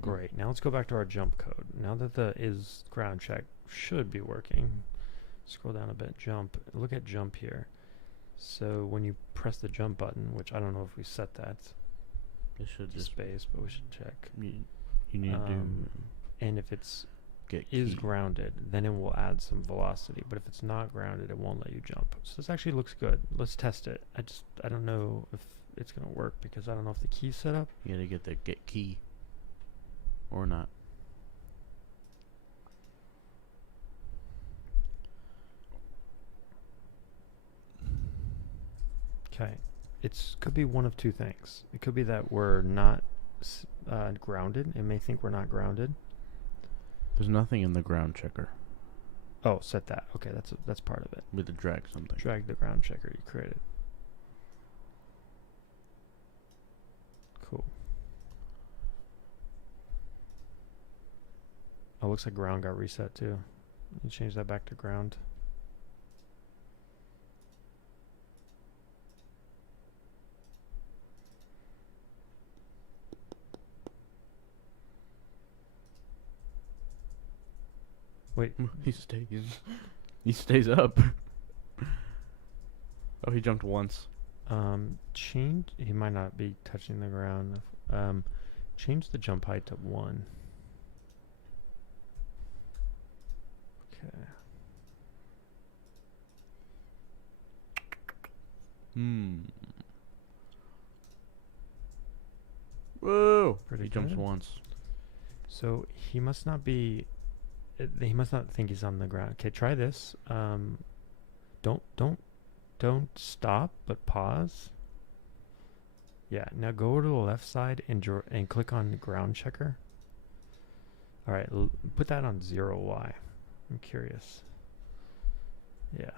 Great. Now let's go back to our jump code. Now that the is ground check should be working. Scroll down a bit. Jump. Look at jump here. So when you press the jump button, which I don't know if we set that, It should to just space, but we should check. you need to do And if it's get is key. grounded, then it will add some velocity. But if it's not grounded, it won't let you jump. So this actually looks good. Let's test it. I don't know if it's gonna work because I don't know if the key's set up. You gotta get the get key or not. Okay, it's could be one of two things. It could be that we're not grounded. It may think we're not grounded. There's nothing in the ground checker. Oh, set that. Okay, that's part of it. With the drag something. Drag the ground checker you created. Cool. Oh, looks like ground got reset too. You change that back to ground. Wait. He stays. He stays up. Oh, he jumped once. Change. He might not be touching the ground. Change the jump height to 1. Okay. Whoa! Pretty He jumps good. once. So he must not be. He must not think he's on the ground. Okay, try this. Don't stop, but pause. Yeah. Now go to the left side and click on the ground checker. All right. Put that on 0Y. I'm curious. Yeah.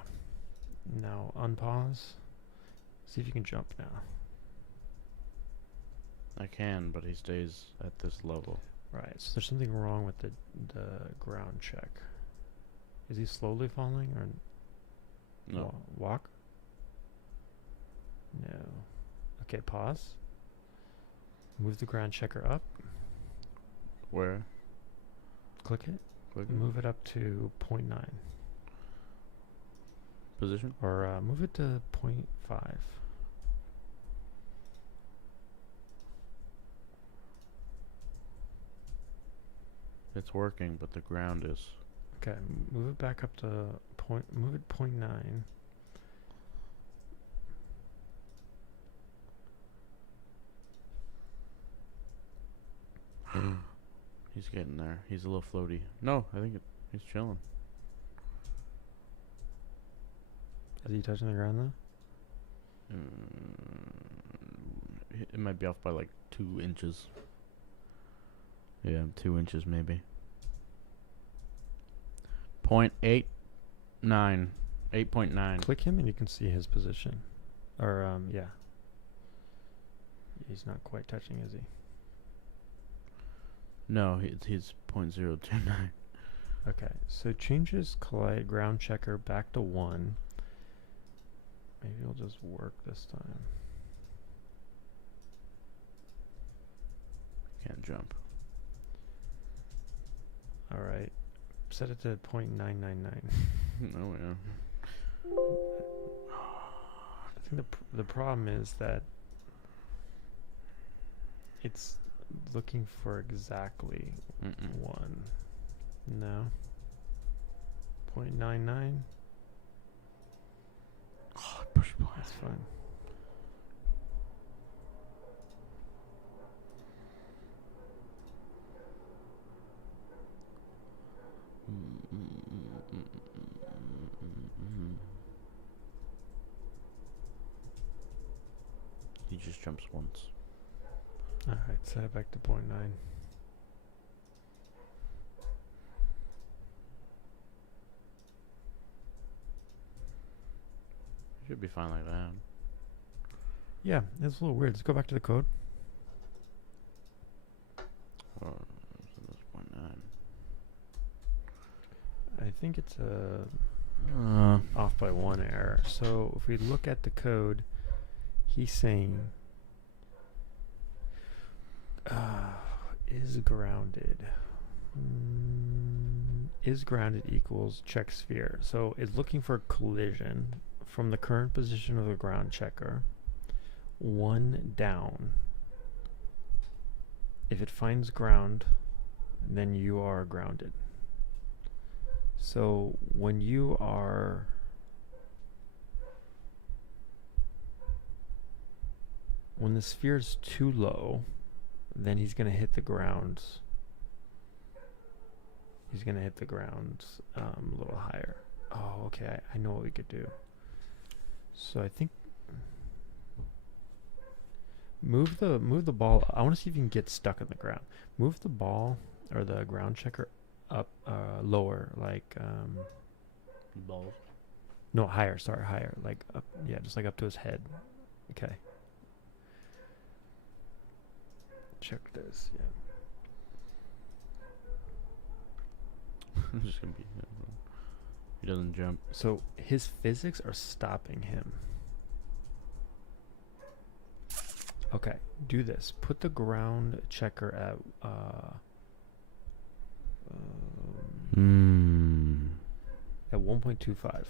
Now unpause. See if you can jump now. I can, but he stays at this level. Right. So there's something wrong with the ground check. Is he slowly falling or No. walk? No. Okay, pause. Move the ground checker up. Where? Click it. Click it. Move it up to 0.9. Position? Or move it to 0.5. It's working, but the ground is. Okay, move it back up to move it 0.9. He's getting there. He's a little floaty. No, I think he's chilling. Is he touching the ground though? It might be off by like 2 inches. Yeah, 2 inches maybe. 0.89. 8.9. Click him and you can see his position. Or yeah. He's not quite touching, is he? No, he's 0.029. Okay, so changes collide ground checker back to 1. Maybe it'll just work this time. Can't jump. Alright. Set it to 0.999. Oh yeah. I think the problem is that it's looking for exactly 1. No. 0.99. Oh, push play. That's fine. He just jumps once. Alright, set it back to 0.9. Should be fine like that. Yeah, it's a little weird. Let's go back to the code. Oh, so that's 0.9. I think it's off by 1 error. So if we look at the code, he's saying is grounded. Is grounded equals check sphere. So it's looking for collision from the current position of the ground checker, 1 down. If it finds ground, then you are grounded. So when you are when the sphere is too low, then he's going to hit the ground. He's going to hit the ground a little higher. Oh, okay. I know what we could do. So I think move the ball. I want to see if you can get stuck in the ground. Move the ball or the ground checker up lower, like Balls. no, higher. Sorry, higher. Like up. Yeah, just like up to his head. Okay. Check this. Yeah. Just gonna be. He doesn't jump. So his physics are stopping him. Okay, do this. Put the ground checker at at 1.25.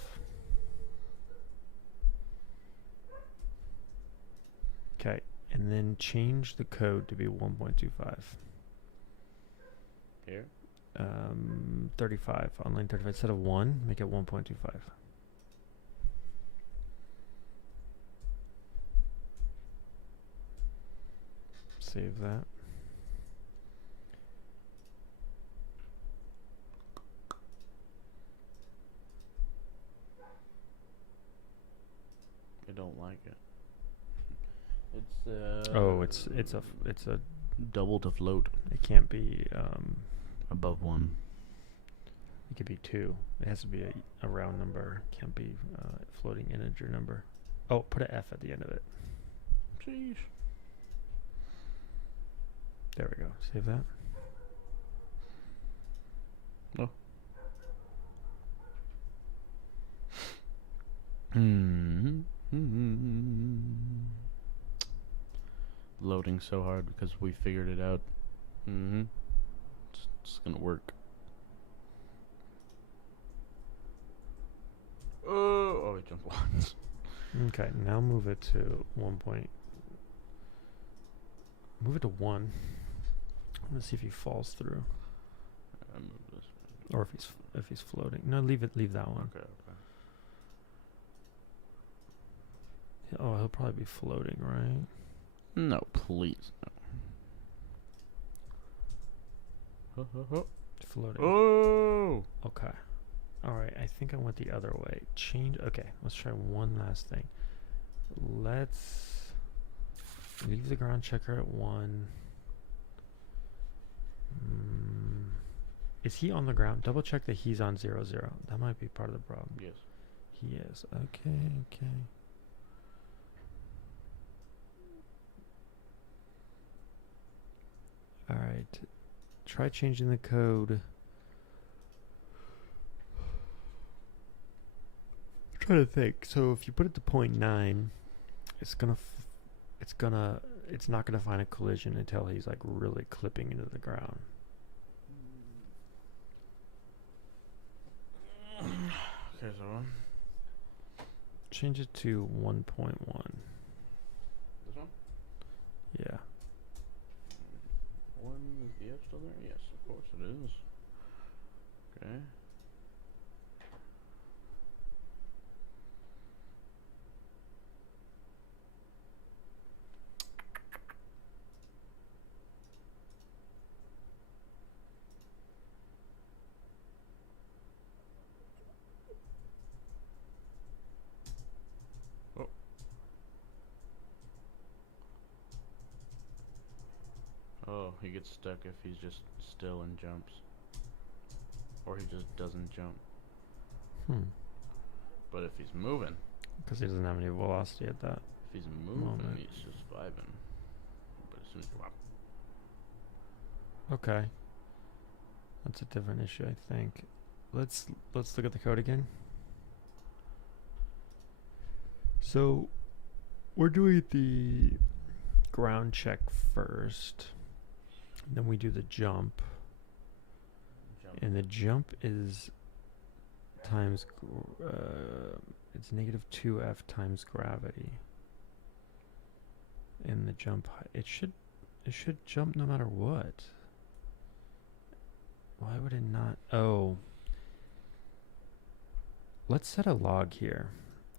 Okay, and then change the code to be 1.25. Here? 35, on line 35. Instead of 1, make it 1.25. Save that. I don't like it. It's Oh, it's a double to float it can't be above 1. it could be 2. It has to be a round number. Can't be floating integer number. Oh, put an F at the end of it. Sheesh. There we go. Save that. Oh. Loading so hard because we figured it out. It's gonna work. Oh, it jumped once. Okay, now move it to 1 point. Move it to 1. I want to see if he falls through, I move this. or if he's floating. No, leave that one. Okay. Oh, he'll probably be floating, right? No, please. No. Floating. Oh! Okay. All right. I think I went the other way. Change. Okay. Let's try one last thing. Let's leave the ground checker at 1. Is he on the ground? Double check that he's on 0, 0. That might be part of the problem. Yes. He is. Okay. All right. Try changing the code. I'm trying to think. So if you put it to 0.9, it's not gonna find a collision until he's like really clipping into the ground. Okay, so Change it to 1.1. this one? Yeah. 1 is the F still there? Yes, of course it is. Okay. Oh, he gets stuck if he's just still and jumps. Or he just doesn't jump. But if he's moving... Because he doesn't have any velocity at that. If he's moving, Moment. he's just vibing. But as soon as you walk, Okay. That's a different issue, I think. Let's look at the code again. So we're doing the ground check first. Then we do the jump. And the jump is times it's -2f times gravity. And the jump it should jump no matter what. Why would it not? Oh. Let's set a log here.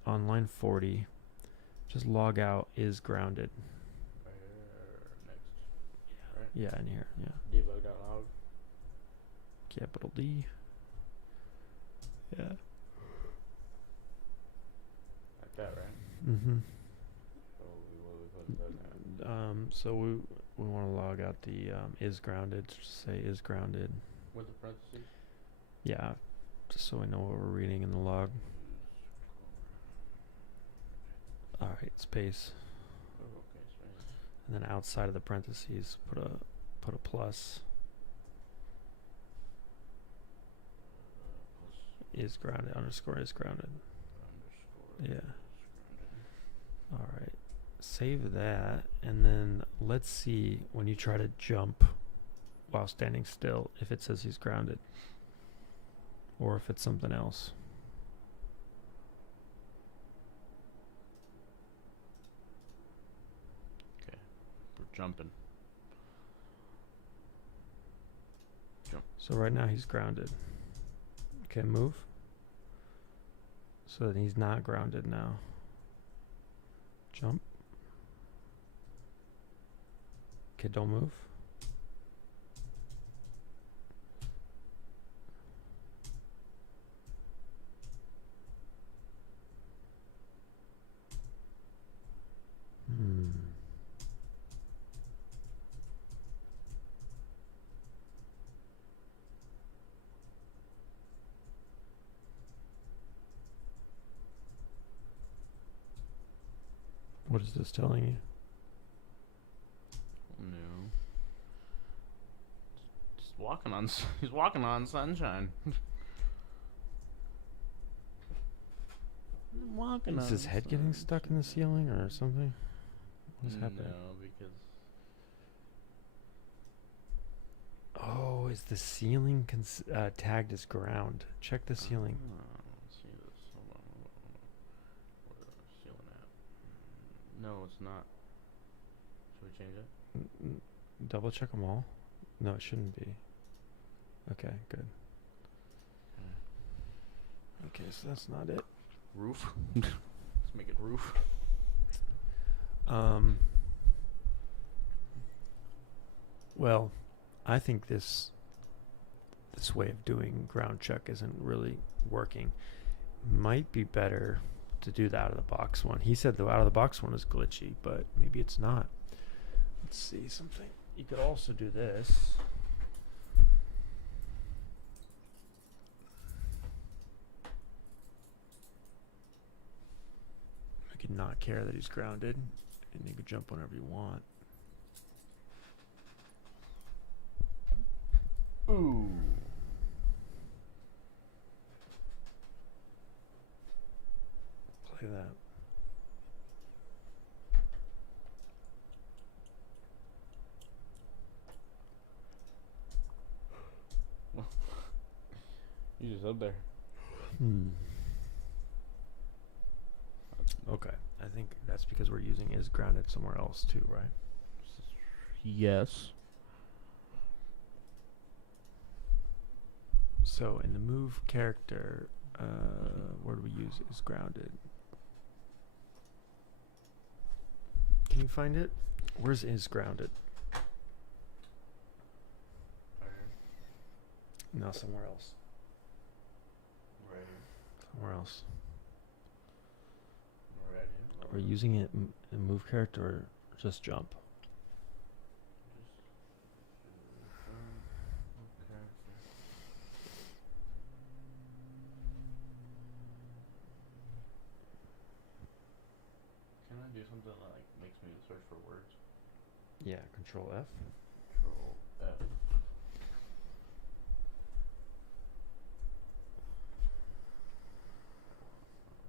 On line 40. Just log out is grounded. right here, next. Yeah. Right? Yeah, in here. Yeah. Debug.log. Capital D. Yeah. Like that, right? Mm-hmm. So what we put that So we want to log out the is grounded. Just say is grounded. with the parentheses. Yeah. Just so we know what we're reading in the log. All right, space. Oh, okay, space. And then outside of the parentheses, put a plus. Plus Is grounded underscore is grounded. underscore. Yeah. Is grounded. All right. Save that, and then let's see when you try to jump while standing still if it says he's grounded or if it's something else. We're jumping. So right now he's grounded. Okay, move. So then he's not grounded now. Jump. Okay, don't move. What is this telling you? No. Just walking on. He's walking on sunshine. Walking Is on his head getting stuck in the ceiling or something? What's happening? No, because Oh, is the ceiling tagged as ground? Check the ceiling. Let's see this. Hold on. Where's the ceiling at? No, it's not. Should we change it? Double check them all. No, it shouldn't be. Okay, good. Okay, so that's not it. Roof. Let's make it roof. Well, I think this way of doing ground check isn't really working. Might be better to do the out of the box one. He said the out of the box one is glitchy, but maybe it's not. Let's see something. You could also do this. You could not care that he's grounded, and you could jump whenever you want. Ooh. Play that. You just up there. Okay. I think that's because we're using is grounded somewhere else too, right? Yes. So in the move character, where do we use is grounded? Can you find it? Where's is grounded? No, somewhere else. Right here. Somewhere else. Right here. Are we using it in move character or just jump? Yeah, Control F. Control F.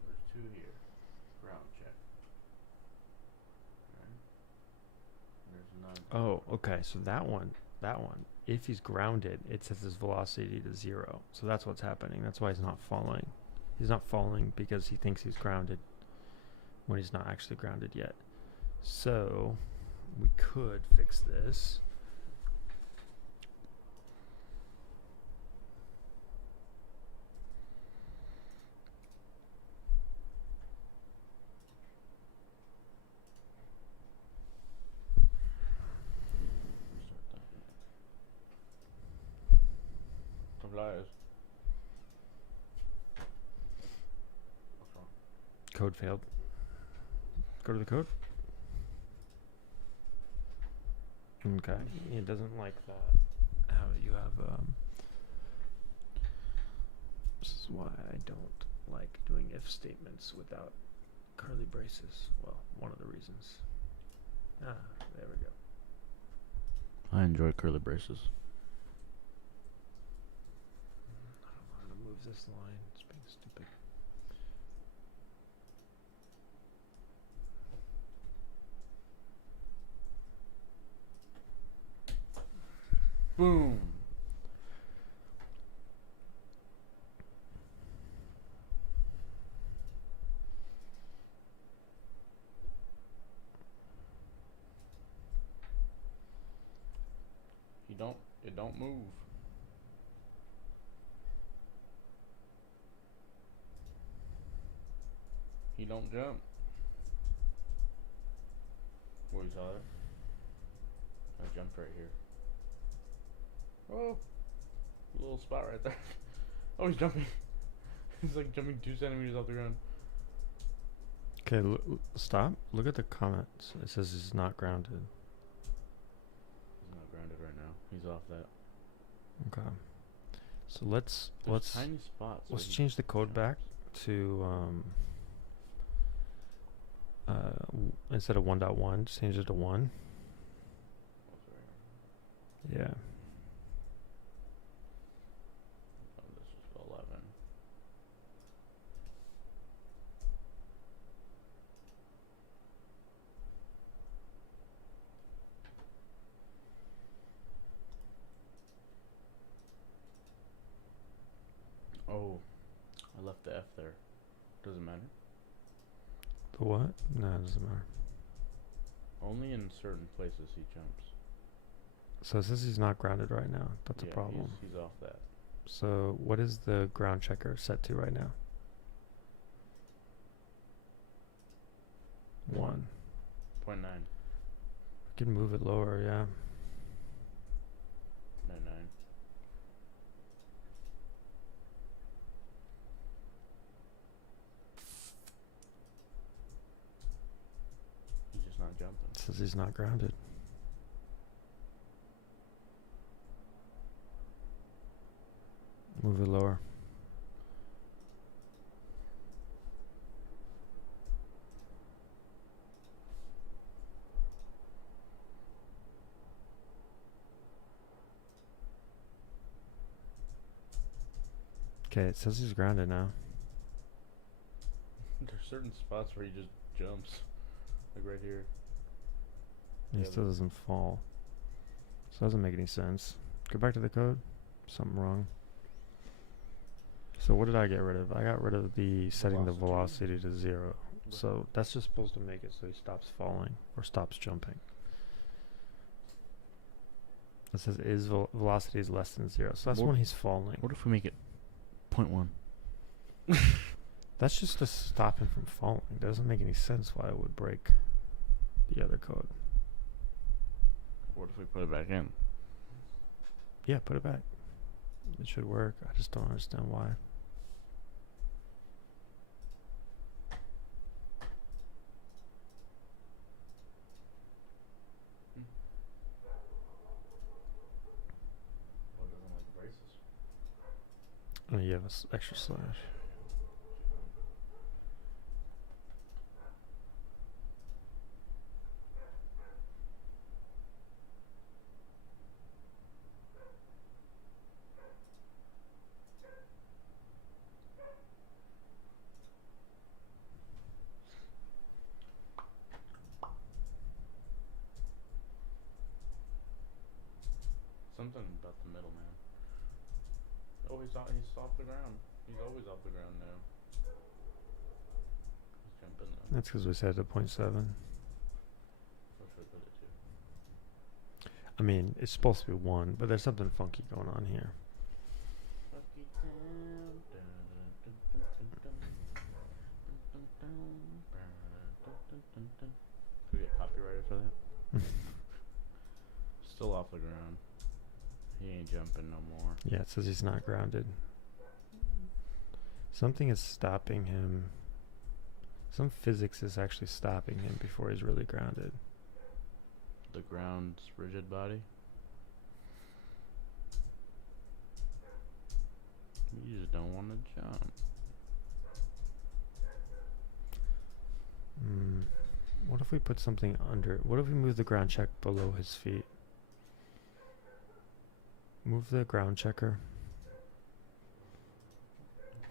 There's two here. Ground check. Right. There's none. Oh, okay. So that one, if he's grounded, it sets his velocity to 0. So that's what's happening. That's why he's not falling. He's not falling because he thinks he's grounded when he's not actually grounded yet. So we could fix this. Suppliers. What's wrong? Code failed. Go to the code. Okay. It doesn't like that. How you have this is why I don't like doing if statements without curly braces. Well, one of the reasons. Ah, there we go. I enjoy curly braces. I don't know how to move this line. It's being stupid. Boom. It don't move. He don't jump. What, you saw that? I jumped right here. Oh, a little spot right there. Oh, he's jumping. He's like jumping 2 centimeters off the ground. Okay, stop. Look at the comments. It says he's not grounded. He's not grounded right now. He's off that. Okay. So let's tiny spots. let's change the code back to instead of 1.1, just change it to 1. Yeah. Oh, this is 11. Oh, I left the F there. Doesn't matter. The what? No, it doesn't matter. Only in certain places he jumps. So it says he's not grounded right now. That's a problem. He's off that. So what is the ground checker set to right now? 1. 0.9. We can move it lower, yeah. 0.9. He's just not jumping. It says he's not grounded. Move it lower. Okay, it says he's grounded now. There's certain spots where he just jumps. Like right here. He Yeah, still doesn't fall. So it doesn't make any sense. Go back to the code. Something wrong. So what did I get rid of? I got rid of the setting the velocity to 0. So that's just supposed to make it so he stops falling or stops jumping. It says is velocity is less than 0. So that's when he's falling. What if we make it 0.1? That's just to stop him from falling. It doesn't make any sense why it would break the other code. What if we put it back in? Yeah, put it back. It should work. I just don't understand why. What doesn't like braces? Oh, you have an extra slash. something about the middle, man. Oh, he's off the ground. He's always off the ground now. He's jumping though. That's because we set it to 0.7. What should I put it to? I mean, it's supposed to be 1, but there's something funky going on here. Could we get copyrighted for that? Still off the ground. He ain't jumping no more. Yeah, it says he's not grounded. Something is stopping him. Some physics is actually stopping him before he's really grounded. The ground's rigid body. You just don't want to jump. What if we put something under? What if we move the ground check below his feet? Move the ground checker.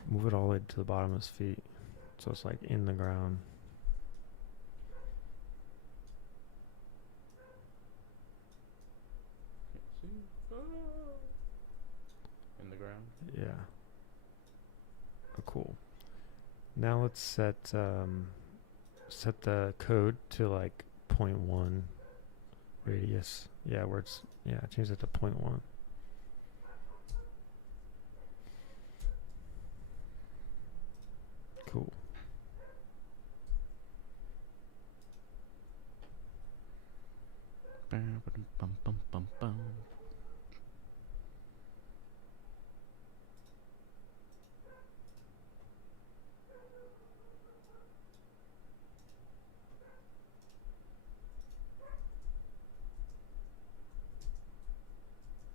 Move it all the way to the bottom of his feet. So it's like in the ground. Can't see. Ah. In the ground. Yeah. Oh, cool. Now let's set the code to like 0.1 radius. Yeah, where it's change it to 0.1. Cool. Bum, bum, bum, bum.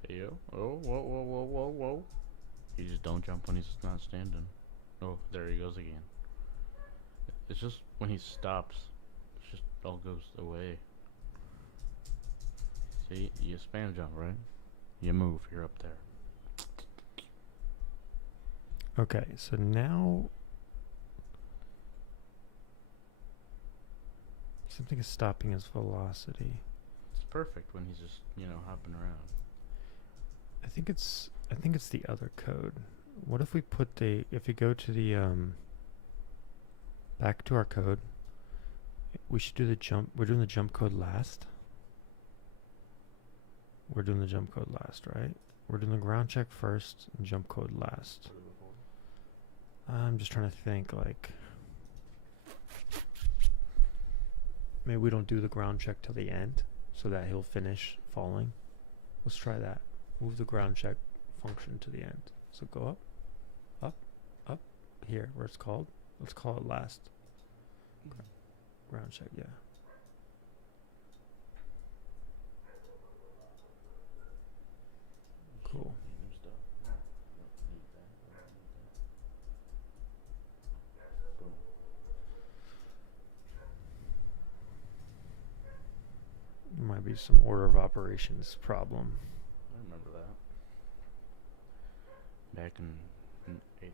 Hey yo. Oh, whoa. You just don't jump when he's not standing. Oh, there he goes again. It's just when he stops, it just all goes away. See, you spam jump, right? You move, you're up there. Okay, so now something is stopping his velocity. It's perfect when he's just, hopping around. I think it's the other code. What if we if you go to the back to our code, we should do the jump. We're doing the jump code last. We're doing the jump code last, right? We're doing the ground check first and jump code last. I'm just trying to think, like, maybe we don't do the ground check till the end so that he'll finish falling. Let's try that. Move the ground check function to the end. So go up, here where it's called. Let's call it last. Ground check, yeah. Cool. Might be some order of operations problem. I remember that. Back in 8th grade.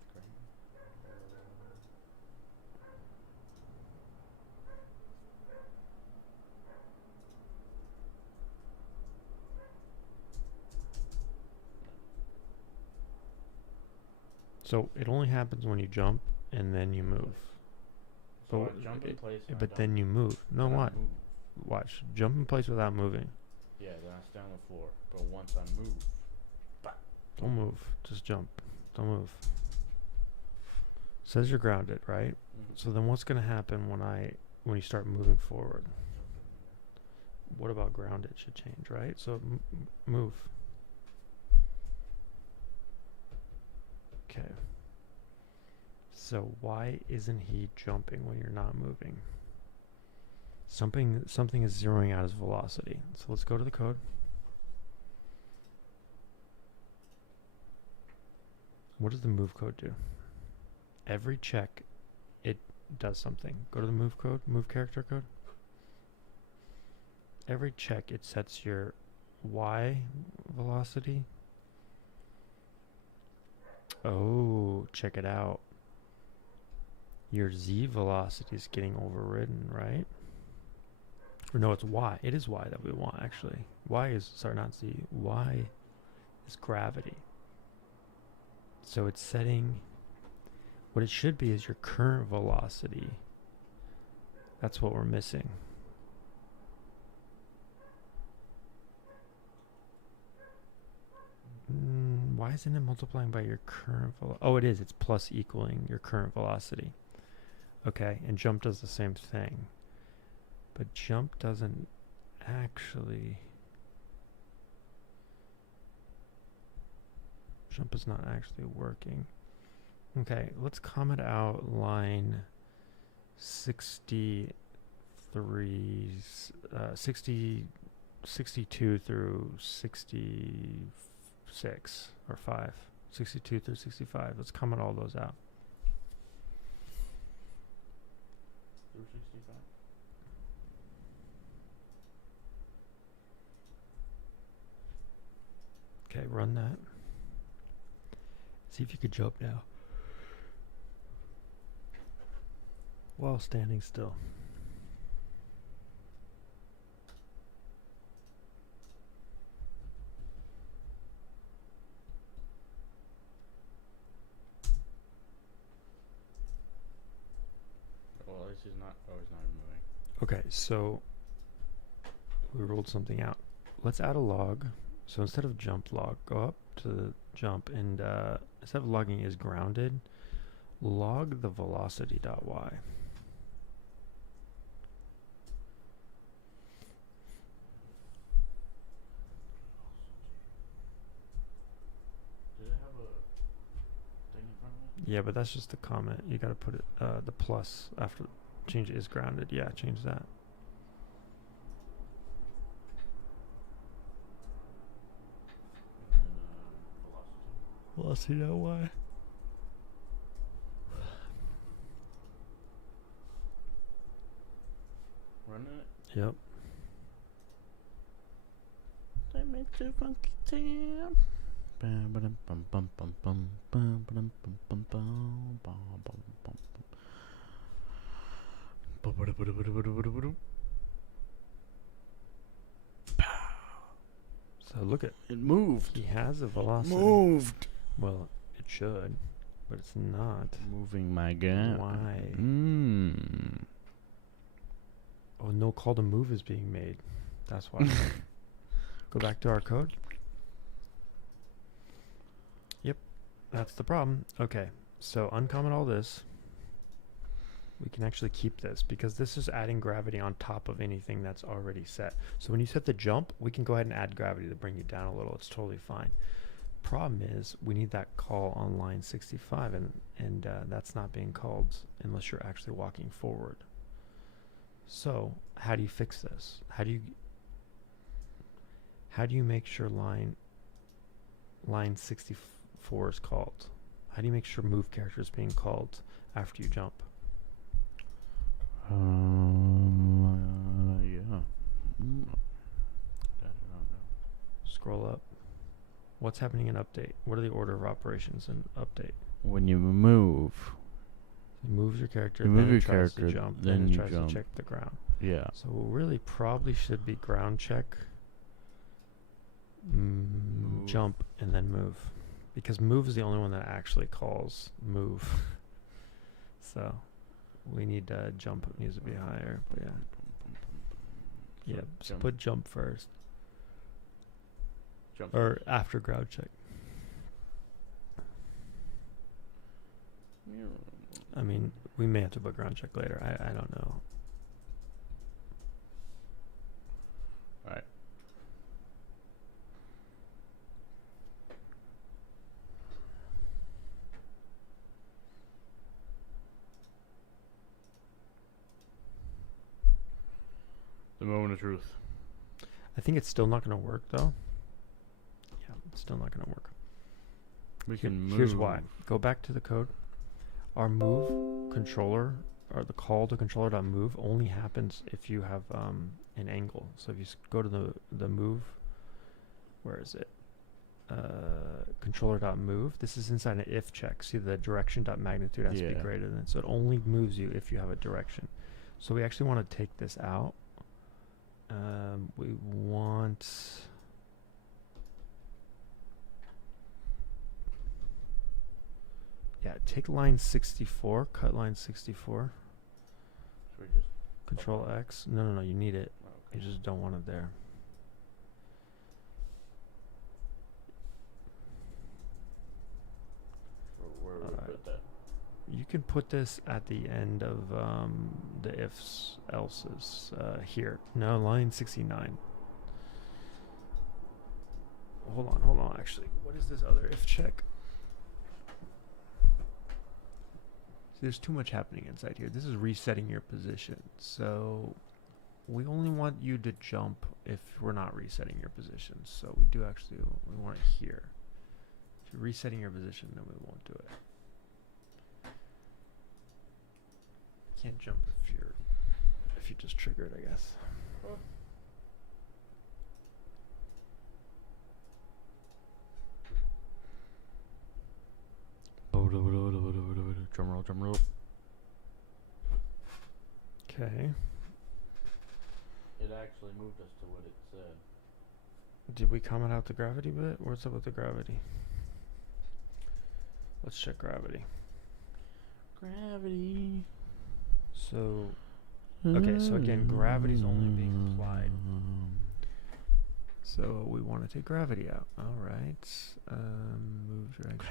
So it only happens when you jump and then you move. So But I jump in place. and I But don't then you move. No, and I what? move. Watch. Jump in place without moving. Yeah, then I stay on the floor. But once I move, Don't move. Just jump. Don't move. Says you're grounded, right? So then what's going to happen when you start moving forward? What about grounded should change, right? So move. Okay. So why isn't he jumping when you're not moving? Something is zeroing out his velocity. So let's go to the code. What does the move code do? Every check, it does something. Go to the move code, move character code. Every check, it sets your Y velocity. Oh, check it out. Your Z velocity is getting overridden, right? Or no, it's Y. It is Y that we want, actually. Y is, sorry, not Z. Y is gravity. So it's setting, what it should be is your current velocity. That's what we're missing. Why isn't it multiplying by your current velocity? Oh, it is. It's plus equaling your current velocity. Okay, and jump does the same thing. But jump doesn't actually... Jump is not actually working. Okay, let's comment out line 62 through 66 or 5. 62 through 65. Let's comment all those out. Through 65. Okay, run that. See if you could jump now. While standing still. Well, this is not. Oh, it's not even moving. Okay, so we ruled something out. Let's add a log. So instead of jump log, go up to jump and instead of logging is grounded, log the velocity.y. Did it have a thing in front of it? Yeah, but that's just the comment. You got to put it the plus after change is grounded. Yeah, change that. Velocity.y. Running it? Yep. They make the funky town. Bum bum bum bum bum bum bum bum bum bum bum bum. So look at It moved. he has a velocity. Moved. Well, it should, but it's not. Moving my guy. Why? Mm. Oh, no call to move is being made. That's why. Go back to our code. Yep, that's the problem. Okay, so uncomment all this. We can actually keep this because this is adding gravity on top of anything that's already set. So when you set the jump, we can go ahead and add gravity to bring you down a little. It's totally fine. Problem is we need that call on line 65 and that's not being called unless you're actually walking forward. So how do you fix this? How do you make sure line 64 is called? How do you make sure move character is being called after you jump? Yeah. Scroll up. What's happening in update? What are the order of operations in update? When you move. It moves your character, You then move it your tries character, to jump, then then it you tries jump. to check the ground. Yeah. So really probably should be ground check, Move. jump, and then move. Because move is the only one that actually calls move. So we need jump needs to be higher, but yeah. Yeah, so jump. put jump first. Jump Or first. after ground check. I mean, we may have to put ground check later. I don't know. Alright. The moment of truth. I think it's still not going to work, though. Yeah, it's still not going to work. We can move. Here's why. Go back to the code. Our move controller, or the call to controller.move only happens if you have an angle. So if you go to the move, where is it? Controller.move. This is inside an if check. See, the direction.magnitude has to be greater than. So it only moves you if you have a direction. So we actually want to take this out. We want take line 64, cut line 64, Should we just... Control X. No, you need it. Okay. You just don't want it there. Where would we put that? You can put this at the end of the ifs, else's. Here. No, line 69. Hold on, actually. What is this other if check? See, there's too much happening inside here. This is resetting your position. So we only want you to jump if we're not resetting your position. So we do actually, we want it here. If you're resetting your position, then we won't do it. Can't jump if you just triggered, I guess. Drum roll. Okay. It actually moved us to what it said. Did we comment out the gravity bit? What's up with the gravity? Let's check gravity. Gravity. So, okay, so again, gravity's only being applied. So we want to take gravity out. All right. Move direction.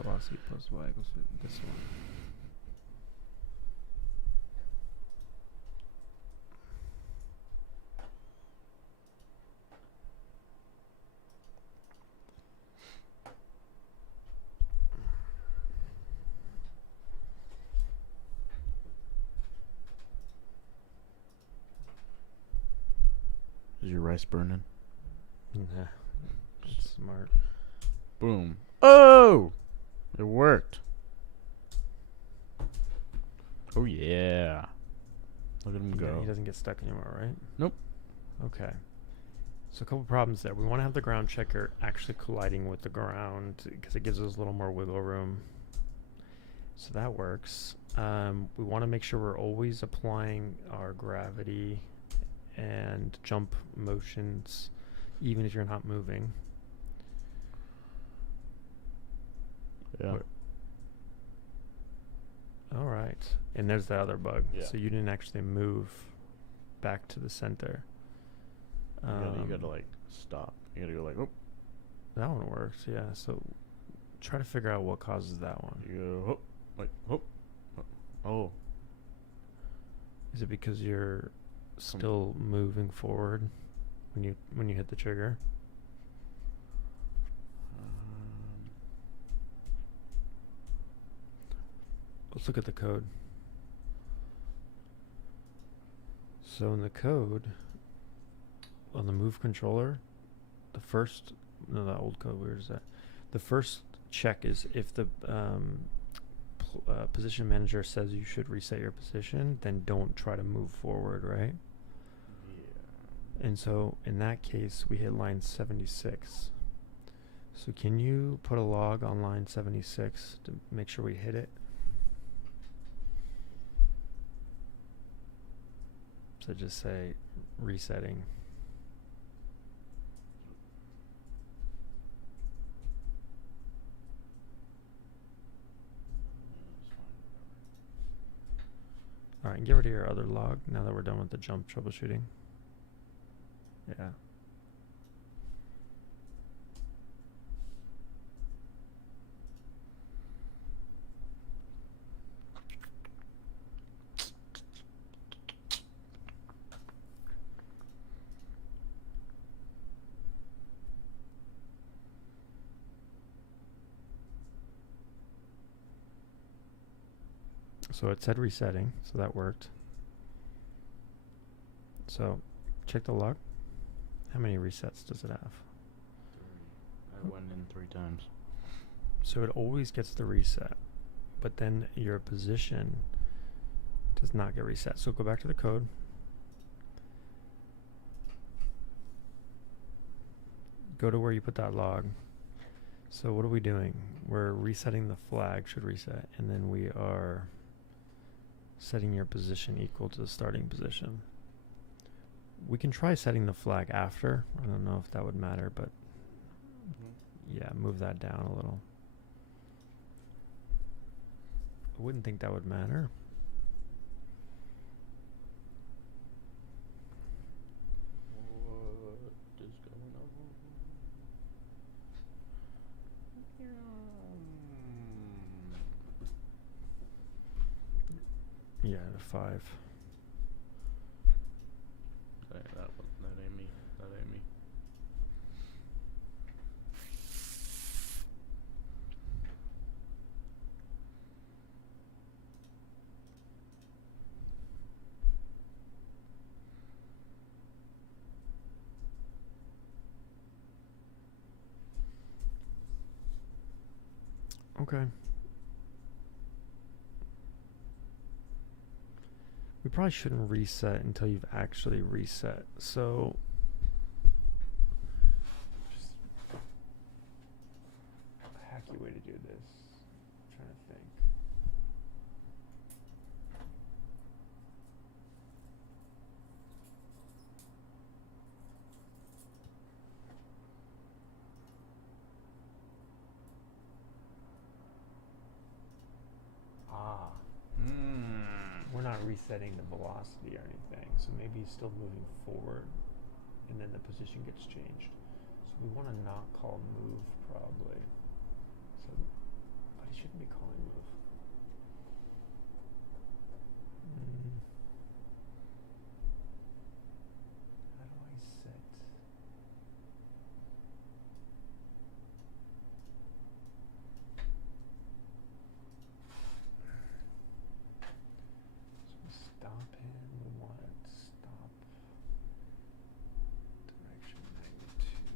Velocity plus y equals this one. Is your rice burning? Nah, that's smart. Boom. Oh! It worked. Oh, yeah. Look at him go. He doesn't get stuck anymore, right? Nope. Okay. So a couple problems there. We want to have the ground checker actually colliding with the ground because it gives us a little more wiggle room. So that works. We want to make sure we're always applying our gravity and jump motions even if you're not moving. Yeah. All right. And there's the other bug. Yeah. So you didn't actually move back to the center. You gotta like stop. You gotta go like, oh. That one works, yeah. So try to figure out what causes that one. You go, oh, like, oh. Oh. Is it because you're still moving forward when you hit the trigger? Let's look at the code. So in the code, on the move controller, the old code, where is that? The first check is if the position manager says you should reset your position, then don't try to move forward, right? Yeah. And so in that case, we hit line 76. So can you put a log on line 76 to make sure we hit it? So just say resetting. All right, and get rid of your other log now that we're done with the jump troubleshooting. Yeah. So it said resetting, so that worked. So check the log. How many resets does it have? 3. I went in 3 times. So it always gets the reset, but then your position does not get reset. So go back to the code. Go to where you put that log. So what are we doing? We're resetting the flag, should reset, and then we are setting your position equal to the starting position. We can try setting the flag after. I don't know if that would matter, but yeah, move that down a little. I wouldn't think that would matter. What is going on? Yeah, the 5. That ain't me. That ain't me. Okay. We probably shouldn't reset until you've actually reset. So just a hacky way to do this. I'm trying to think. Ah. We're not resetting the velocity or anything, so maybe he's still moving forward and then the position gets changed. So we want to not call move probably. So, but he shouldn't be calling move. How do I set? Stop him. We want to stop direction, magnitude,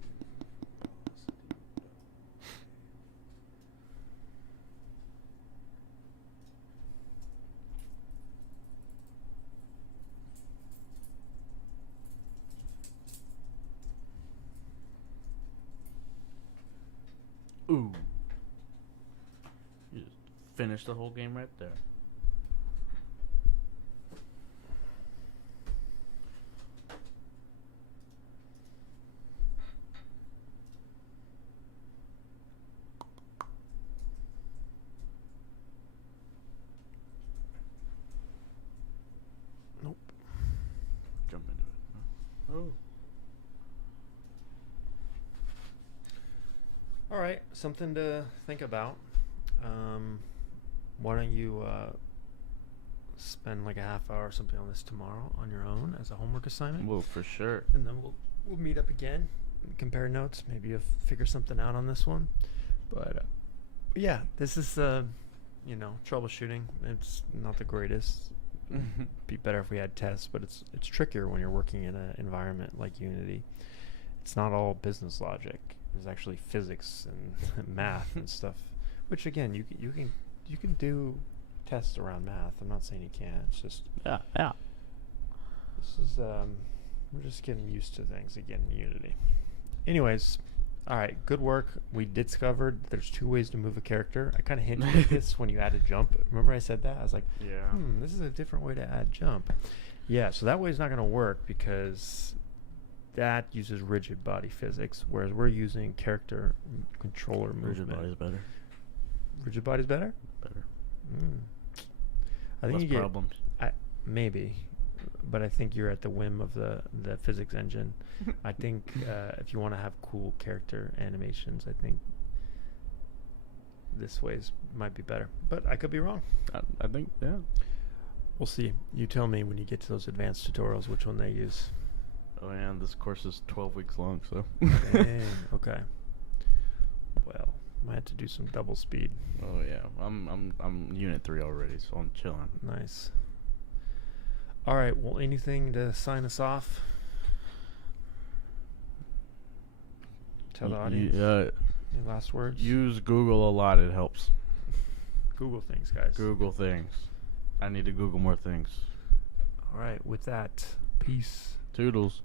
velocity. Ooh. You just finished the whole game right there. Nope. Jump into it. Huh? Oh. All right, something to think about. Why don't you spend like a half hour or something on this tomorrow on your own as a homework assignment? Well, for sure. And then we'll meet up again, compare notes. Maybe you'll figure something out on this one. But yeah, this is troubleshooting. It's not the greatest. Be better if we had tests, but it's trickier when you're working in an environment like Unity. It's not all business logic. There's actually physics and math and stuff, which again you can do tests around math. I'm not saying you can't. It's just yeah. this is we're just getting used to things again in Unity. Anyways, all right, good work. We discovered there's 2 ways to move a character. I kind of hinted at this when you added jump. Remember I said that? I was like, Yeah. This is a different way to add jump. Yeah, so that way is not going to work because that uses rigid body physics, whereas we're using character controller movement. Rigid body's better. Rigid body's better? Better. I think Less you get problems. maybe, but I think you're at the whim of the physics engine. I think if you want to have cool character animations, I think this ways might be better. But I could be wrong. I think, yeah. We'll see. You tell me when you get to those advanced tutorials which one they use. Oh, and this course is 12 weeks long, so. Dang, okay. Well, might have to do some double speed. Oh yeah, I'm Unit 3 already, so I'm chilling. Nice. All right. Well, anything to sign us off? Tell the audience. Any last words? Use Google a lot. It helps. Google things, guys. Google things. I need to Google more things. All right. With that, peace. Toodles.